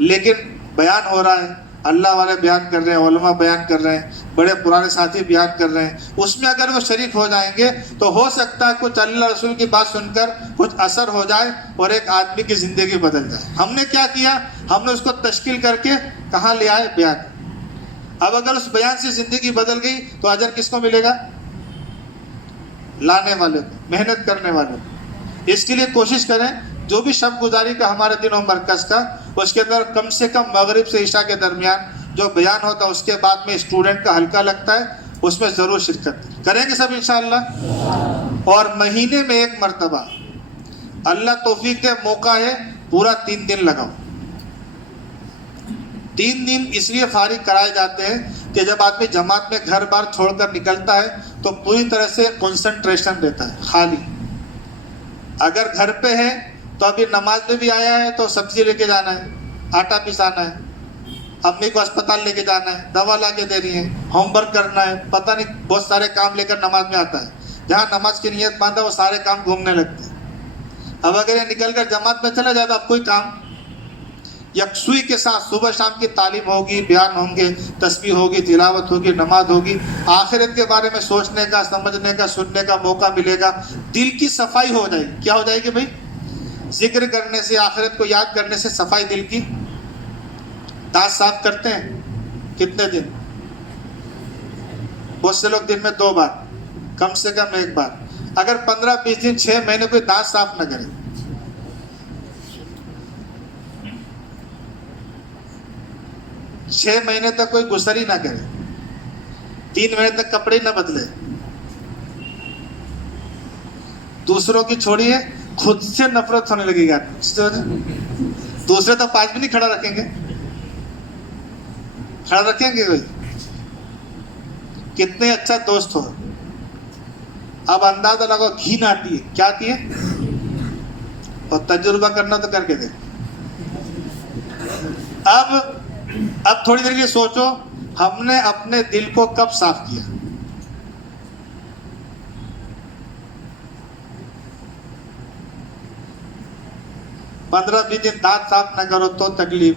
لیکن بیان ہو رہا ہے، اللہ والے بیان کر رہے ہیں، علماء بیان کر رہے ہیں، بڑے پرانے ساتھی بیان کر رہے ہیں، اس میں اگر وہ شریک ہو جائیں گے تو ہو سکتا ہے کچھ اللہ رسول کی بات سن کر کچھ اثر ہو جائے اور ایک آدمی کی زندگی بدل جائے. ہم نے کیا کیا؟ ہم نے اس کو تشکیل کر کے کہاں لے آئے؟ بیان. اب اگر اس بیان سے زندگی بدل گئی تو اجر کس کو ملے گا؟ لانے والے کو، محنت کرنے والے کو. اس کے لیے کوشش کریں جو بھی شب گزاری کا ہمارے دن ہو مرکز کا، اس کے اندر کم سے کم مغرب سے عشاء کے درمیان جو بیان ہوتا ہے اس کے بعد میں اسٹوڈنٹ کا حلقہ لگتا ہے، اس میں ضرور شرکت کریں گے سب انشاءاللہ. اور مہینے میں 1 مرتبہ اللہ توفیق دے موقع ہے پورا 3 دن لگاؤ. 3 دن اس لیے فارغ کرائے جاتے ہیں کہ جب آدمی جماعت میں گھر بار چھوڑ کر نکلتا ہے تو پوری طرح سے کنسنٹریشن رہتا ہے خالی. اگر گھر پہ ہے تو ابھی نماز میں بھی آیا ہے تو سبزی لے کے جانا ہے، آٹا پسانا ہے، امی کو اسپتال لے کے جانا ہے، دوا لا کے دینی ہے، ہوم ورک کرنا ہے، پتہ نہیں بہت سارے کام لے کر نماز میں آتا ہے. جہاں نماز کی نیت باندھا وہ سارے کام گھومنے لگتے ہیں. اب اگر یہ نکل کر جماعت میں چلا جائے تو اب کوئی کام یکسوئی کے ساتھ صبح شام کی تعلیم ہوگی، بیان ہوں گے، تسبیح ہوگی، تلاوت ہوگی، نماز ہوگی، آخرت کے بارے میں سوچنے کا، سمجھنے کا، سننے کا موقع ملے گا. دل کی صفائی ہو جائے گی. کیا ہو جائے گی بھائی؟ ذکر کرنے سے، آخرت کو یاد کرنے سے صفائی دل کی. دانت صاف کرتے ہیں کتنے دن؟ بہت سے لوگ دن میں 2 بار، کم سے کم 1 بار. اگر 15-20 دن 6 مہینے کوئی دانت صاف نہ کرے، 6 مہینے تک کوئی غسل نہ کرے، 3 مہینے تک کپڑے نہ بدلے، دوسروں کی چھوڑیے خود سے نفرت ہونے لگے گی. دوسرے تو 5 بھی نہیں کھڑا رکھیں گے. کھڑا رکھیں گے کوئی؟ کتنے اچھا دوست ہو. اب اندازہ لگو گھین آتی ہے. کیا آتی ہے؟ اور تجربہ کرنا تو کر کے دے. اب تھوڑی دیر کے سوچو، ہم نے اپنے دل کو کب صاف کیا؟ پندرہ 20 دن دانت صاف نہ کرو تو تکلیف،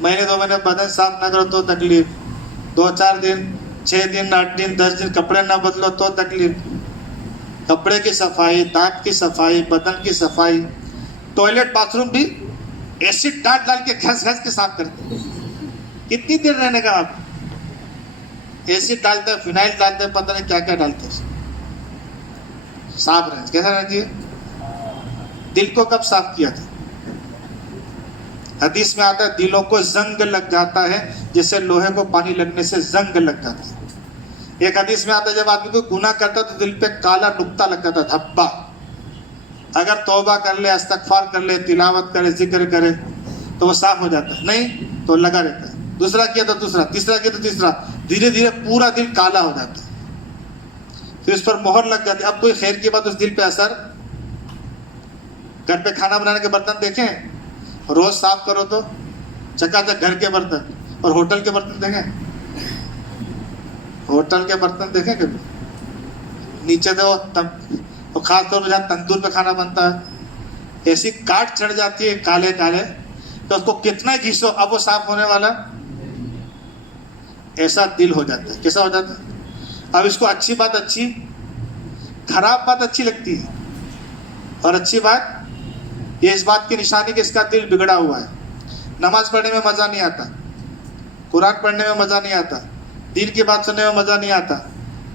مہینے 2 مہینے بدن صاف نہ کرو تو تکلیف، 2-4 دن 6 دن 8 دن 10 دن کپڑے نہ بدلو تو تکلیف. کپڑے کی صفائی، دانت کی صفائی، بدن کی صفائی. ٹوائلٹ باتھ روم بھی ایسڈ ڈال کے گھس کے صاف کرتے ہیں. کتنی دیر رہنے کا؟ آپ ایسڈ ڈالتے ہیں، فنائل ڈالتے ہیں، پتہ نہیں کیا کیا ڈالتے ہیں. صاف رہے. کیسا رہتی ہے؟ دل کو کب صاف کیا تھا؟ حدیث میں آتا ہے دلوں کو زنگ لگ جاتا ہے جیسے لوہے کو پانی لگنے سے زنگ لگ جاتا ہے. ایک حدیث میں آتا ہے جب آدمی کو گناہ کرتا تو دل پہ کالا نقطہ لگ جاتا، دھبا. اگر توبہ کر لے، استغفار کر لے، تلاوت کرے، ذکر کرے تو وہ صاف ہو جاتا ہے. نہیں تو لگا رہتا ہے. دوسرا کیا تو دوسرا، تیسرا کیا تو تیسرا، دھیرے دھیرے پورا دل کالا ہو جاتا ہے. پھر اس پر مہر لگ جاتی ہے. اب کوئی خیر کی بات اس دل پہ اثر. گھر پہ کھانا بنانے کے برتن دیکھیں، روز صاف کرو تو چکا چک گھر کے برتن. اور ہوٹل کے برتن دیکھیں، ہوٹل کے برتن دیکھیں کبھی نیچے تو خاص طور پہ جہاں تندور پہ کھانا بنتا ہے ایسی کاٹ چڑھ جاتی ہے کالے کالے کہ اس کو کتنا ہی گھیسو اب وہ صاف ہونے والا. ایسا دل ہو جاتا ہے. کیسا ہو جاتا ہے؟ اب اس کو اچھی بات اچھی، خراب بات اچھی لگتی ہے. اور اچھی بات یہ اس بات کی نشانی کہ اس کا دل بگڑا ہوا ہے. نماز پڑھنے میں مزہ نہیں آتا، قرآن پڑھنے میں مزہ نہیں آتا، دین کی بات سننے میں مزہ نہیں آتا،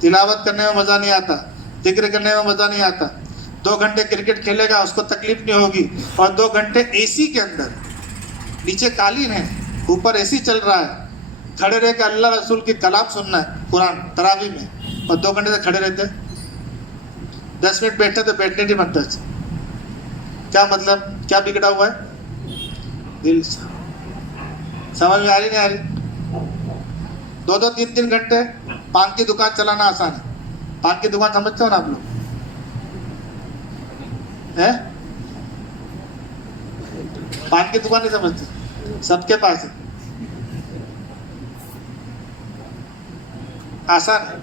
تلاوت کرنے میں مزہ نہیں آتا، ذکر کرنے میں مزہ نہیں آتا. 2 گھنٹے کرکٹ کھیلے گا اس کو تکلیف نہیں ہوگی، اور 2 گھنٹے اے سی کے اندر، نیچے قالین ہے، اوپر اے سی چل رہا ہے، کھڑے رہ کے اللہ رسول کی کلام سننا ہے قرآن تراویح میں، اور 2 گھنٹے سے کھڑے رہتے. 10 منٹ بیٹھتے تو بیٹھنے نہیں بنتا. کیا مطلب؟ کیا بگڑا ہوا ہے؟ دل. سمجھ میں آ رہی نہیں آ رہی؟ 2-2 3-3 گھنٹے پان کی دکان چلانا آسان ہے. پان کی دکان سمجھتے ہو نا آپ لوگ؟ پان کی دکان نہیں سمجھتے؟ سب کے پاس ہے. آسان ہے.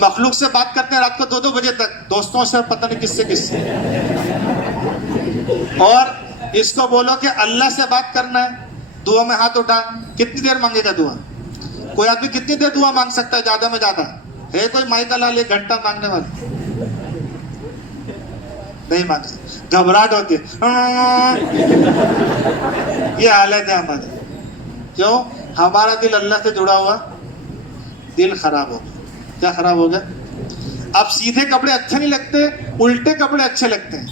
مخلوق سے بات کرتے ہیں رات کو 2-2 بجے تک، دوستوں سے پتہ نہیں کس سے. اور اس کو بولو کہ اللہ سے بات کرنا ہے، دعا میں ہاتھ اٹھا. کتنی دیر مانگے گا دعا؟ کوئی آدمی کتنی دیر دعا مانگ سکتا ہے؟ زیادہ میں زیادہ ہے کوئی مائیکا لال 1 گھنٹہ مانگنے والا؟ نہیں مانگ سکتا. گھبراہٹ ہوتی ہے. یہ حالت ہے ہماری. کیوں؟ ہمارا دل اللہ سے جڑا ہوا دل خراب ہو گیا. کیا خراب ہو گیا؟ اب سیدھے کپڑے اچھے نہیں لگتے، الٹے کپڑے اچھے لگتے ہیں.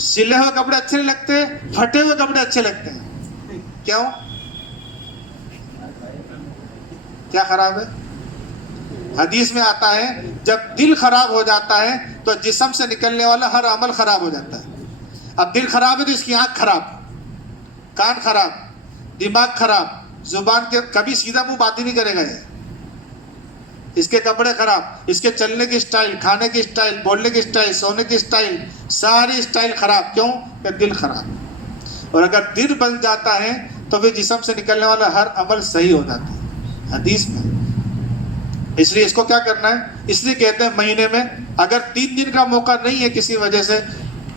سلے ہوئے کپڑے اچھے نہیں لگتے، پھٹے ہوئے کپڑے اچھے لگتے ہیں. کیوں؟ کیا خراب ہے؟ حدیث میں آتا ہے جب دل خراب ہو جاتا ہے تو جسم سے نکلنے والا ہر عمل خراب ہو جاتا ہے. اب دل خراب ہے تو اس کی آنکھ خراب، کان خراب، دماغ خراب، زبان کے کبھی سیدھا منہ بات ہی نہیں کرے گا. اس کے کپڑے خراب، اس کے چلنے کی سٹائل، کھانے کی سٹائل، بولنے کی سٹائل، سونے کی سٹائل، ساری سٹائل خراب. کیوں؟ کہ دل خراب. اور اگر دل بن جاتا ہے تو پھر جسم سے نکلنے والا ہر عمل صحیح ہو جاتا ہے حدیث میں. اس لیے اس کو کیا کرنا ہے, اس لیے کہتے ہیں مہینے میں اگر 3 دن کا موقع نہیں ہے کسی وجہ سے,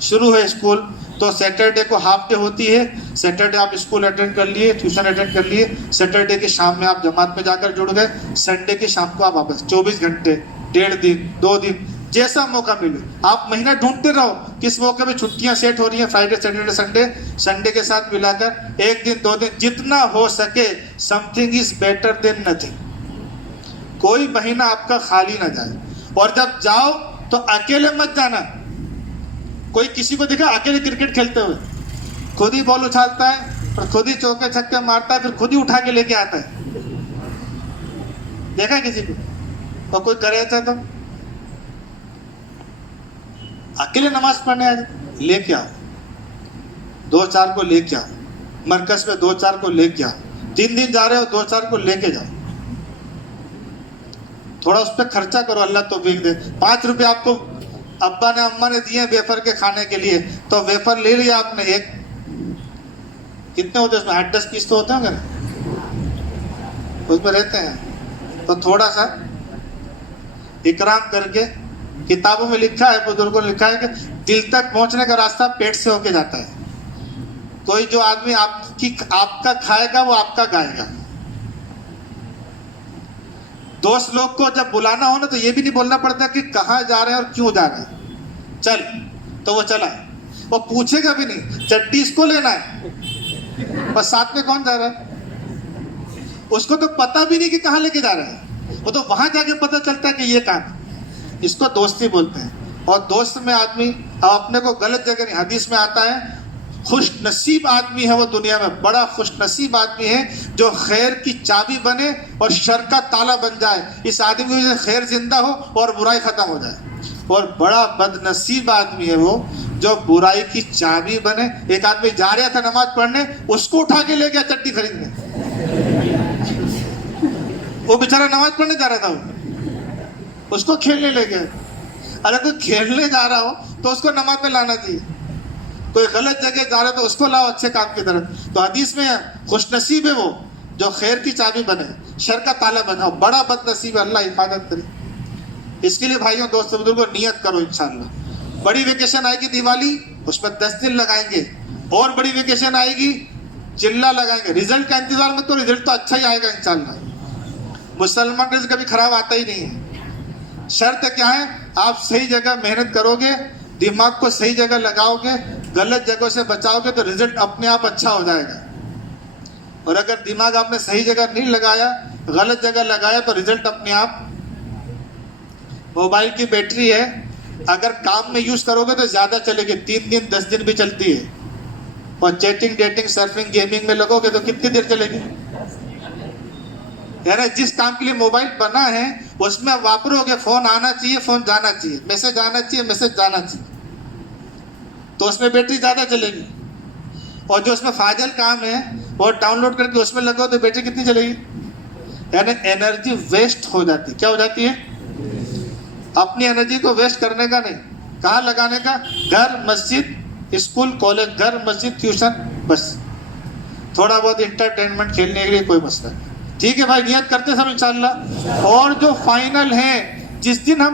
شروع ہے اسکول تو سیٹرڈے کو ہاف ڈے ہوتی ہے, سیٹرڈے آپ اسکول اٹینڈ کر لیے, ٹیوشن اٹینڈ کر لیے, سیٹرڈے کی شام میں آپ جماعت میں جا کر جڑ گئے, سنڈے کی شام کو آپ واپس 24 گھنٹے 1.5 دن 2 دن جیسا موقع ملے آپ مہینہ ڈھونڈتے رہو کس موقع پہ چھٹیاں سیٹ ہو رہی ہیں, فرائیڈے سیٹرڈے سنڈے, سنڈے کے ساتھ ملا کر 1 دن 2 دن جتنا ہو سکے. Some thing is better than nothing. کوئی مہینہ آپ کا خالی نہ جائے, اور جب جاؤ تو اکیلے مت جانا. کوئی کسی کو دیکھا اکیلے کرکٹ کھیلتے ہوئے, خود ہی بال اچھالتا ہے اور خود ہی چوکے چھکے مارتا ہے, پھر خود ہی اٹھا کے لے کے آتا ہے, دیکھا کسی کو؟ اور کوئی کرے اچھا تو اکیلے نماز پڑھنے آ جائے, لے کے آؤ 2-4 کو لے کے آؤ, مرکز میں 2-4 کو لے کے آؤ, 3 دن جا رہے ہو 2-4 کو لے کے جاؤ, تھوڑا اس پہ خرچہ کرو, اللہ توفیق دے. 5 روپے آپ کو ابا نے اماں نے دیے ویفر کے کھانے کے لیے, تو ویفر لے لیا آپ نے, ایک کتنے ہوتے ہیں اس میں 8-10 پیس تو ہوتے ہیں اگر اس میں رہتے ہیں, تو تھوڑا سا اکرام کر کے. کتابوں میں لکھا ہے, بزرگوں نے لکھا ہے کہ دل تک پہنچنے کا راستہ پیٹ سے ہو کے جاتا ہے. کوئی جو آدمی آپ کا کھائے گا وہ آپ کا گائے گا. دوست لوگ کو جب بلانا ہو نا تو یہ بھی نہیں بولنا پڑتا کہ کہاں جا رہے ہیں اور کیوں جا رہے ہیں, چل تو وہ چلا, وہ پوچھے گا بھی نہیں چٹی اس کو لینا ہے, بس ساتھ میں کون جا رہا ہے, اس کو تو پتہ بھی نہیں کہ کہاں لے کے جا رہے ہیں, وہ تو وہاں جا کے پتہ چلتا ہے کہ یہ کام ہے. اس کو دوستی بولتے ہیں. اور دوست میں آدمی اپنے کو غلط جگہ نہیں, حدیث میں آتا ہے خوش نصیب آدمی ہے وہ دنیا میں, بڑا خوش نصیب آدمی ہے جو خیر کی چابی بنے اور شر کا تالا بن جائے. اس آدمی کی وجہ سے خیر زندہ ہو اور برائی ختم ہو جائے. اور بڑا بد نصیب آدمی ہے وہ جو برائی کی چابی بنے. ایک آدمی جا رہا تھا نماز پڑھنے, اس کو اٹھا کے لے گیا چٹی خریدنے. وہ بیچارہ نماز پڑھنے جا رہا تھا, وہ اس کو کھیلنے لے گیا. اگر کوئی کھیلنے جا رہا ہو تو اس کو نماز میں لانا چاہیے. کوئی غلط جگہ جا رہا ہے تو اس کو لاؤ اچھے کام کی طرف. تو حدیث میں خوش نصیب ہے وہ جو خیر کی چابی بنے, شر کا تالا بنا. بڑا بد نصیب ہے, اللہ حفاظت کرے. اس کے لیے بھائیوں دوستوں بزرگوں نیت کرو انشاءاللہ. بڑی ویکیشن آئے گی دیوالی, اس میں 10 دن لگائیں گے. اور بڑی ویکیشن آئے گی چلا لگائیں گے. رزلٹ کا انتظار میں, تو رزلٹ تو اچھا ہی آئے گا انشاءاللہ. مسلمان کا کبھی خراب آتا ہی نہیں ہے. شرط کیا ہے, آپ صحیح جگہ محنت کرو گے, دماغ کو صحیح جگہ لگاؤ گے, غلط جگہوں سے بچاؤ گے تو رزلٹ اپنے آپ اچھا ہو جائے گا. اور اگر دماغ آپ نے صحیح جگہ نہیں لگایا, غلط جگہ لگایا, تو رزلٹ اپنے آپ. موبائل کی بیٹری ہے, اگر کام میں یوز کرو گے تو زیادہ چلے گی, 3 دن 10 دن بھی چلتی ہے. اور چیٹنگ ڈیٹنگ سرفنگ گیمنگ میں لگو گے تو کتنی دیر چلے گی. یعنی جس کام کے لیے موبائل بنا ہے اس میں واپرو گے, فون آنا چاہیے, فون جانا چاہیے, میسج آنا چاہیے, میسج جانا چاہیے, تو اس میں بیٹری زیادہ چلے گی. اور جو اس میں فاجل کام ہے وہ ڈاؤن لوڈ کر کے اس میں لگو تو بیٹری کتنی چلے گی. یعنی انرجی ویسٹ ہو جاتی. کیا ہو جاتی ہے؟ اپنی انرجی کو ویسٹ کرنے کا نہیں, کہاں لگانے کا؟ گھر مسجد اسکول کالج, گھر مسجد ٹیوشن, بس تھوڑا بہت انٹرٹینمنٹ کھیلنے کے لیے کوئی مسئلہ نہیں. ٹھیک ہے بھائی, نیت کرتے سب انشاءاللہ. اور جو فائنل ہیں جس دن ہم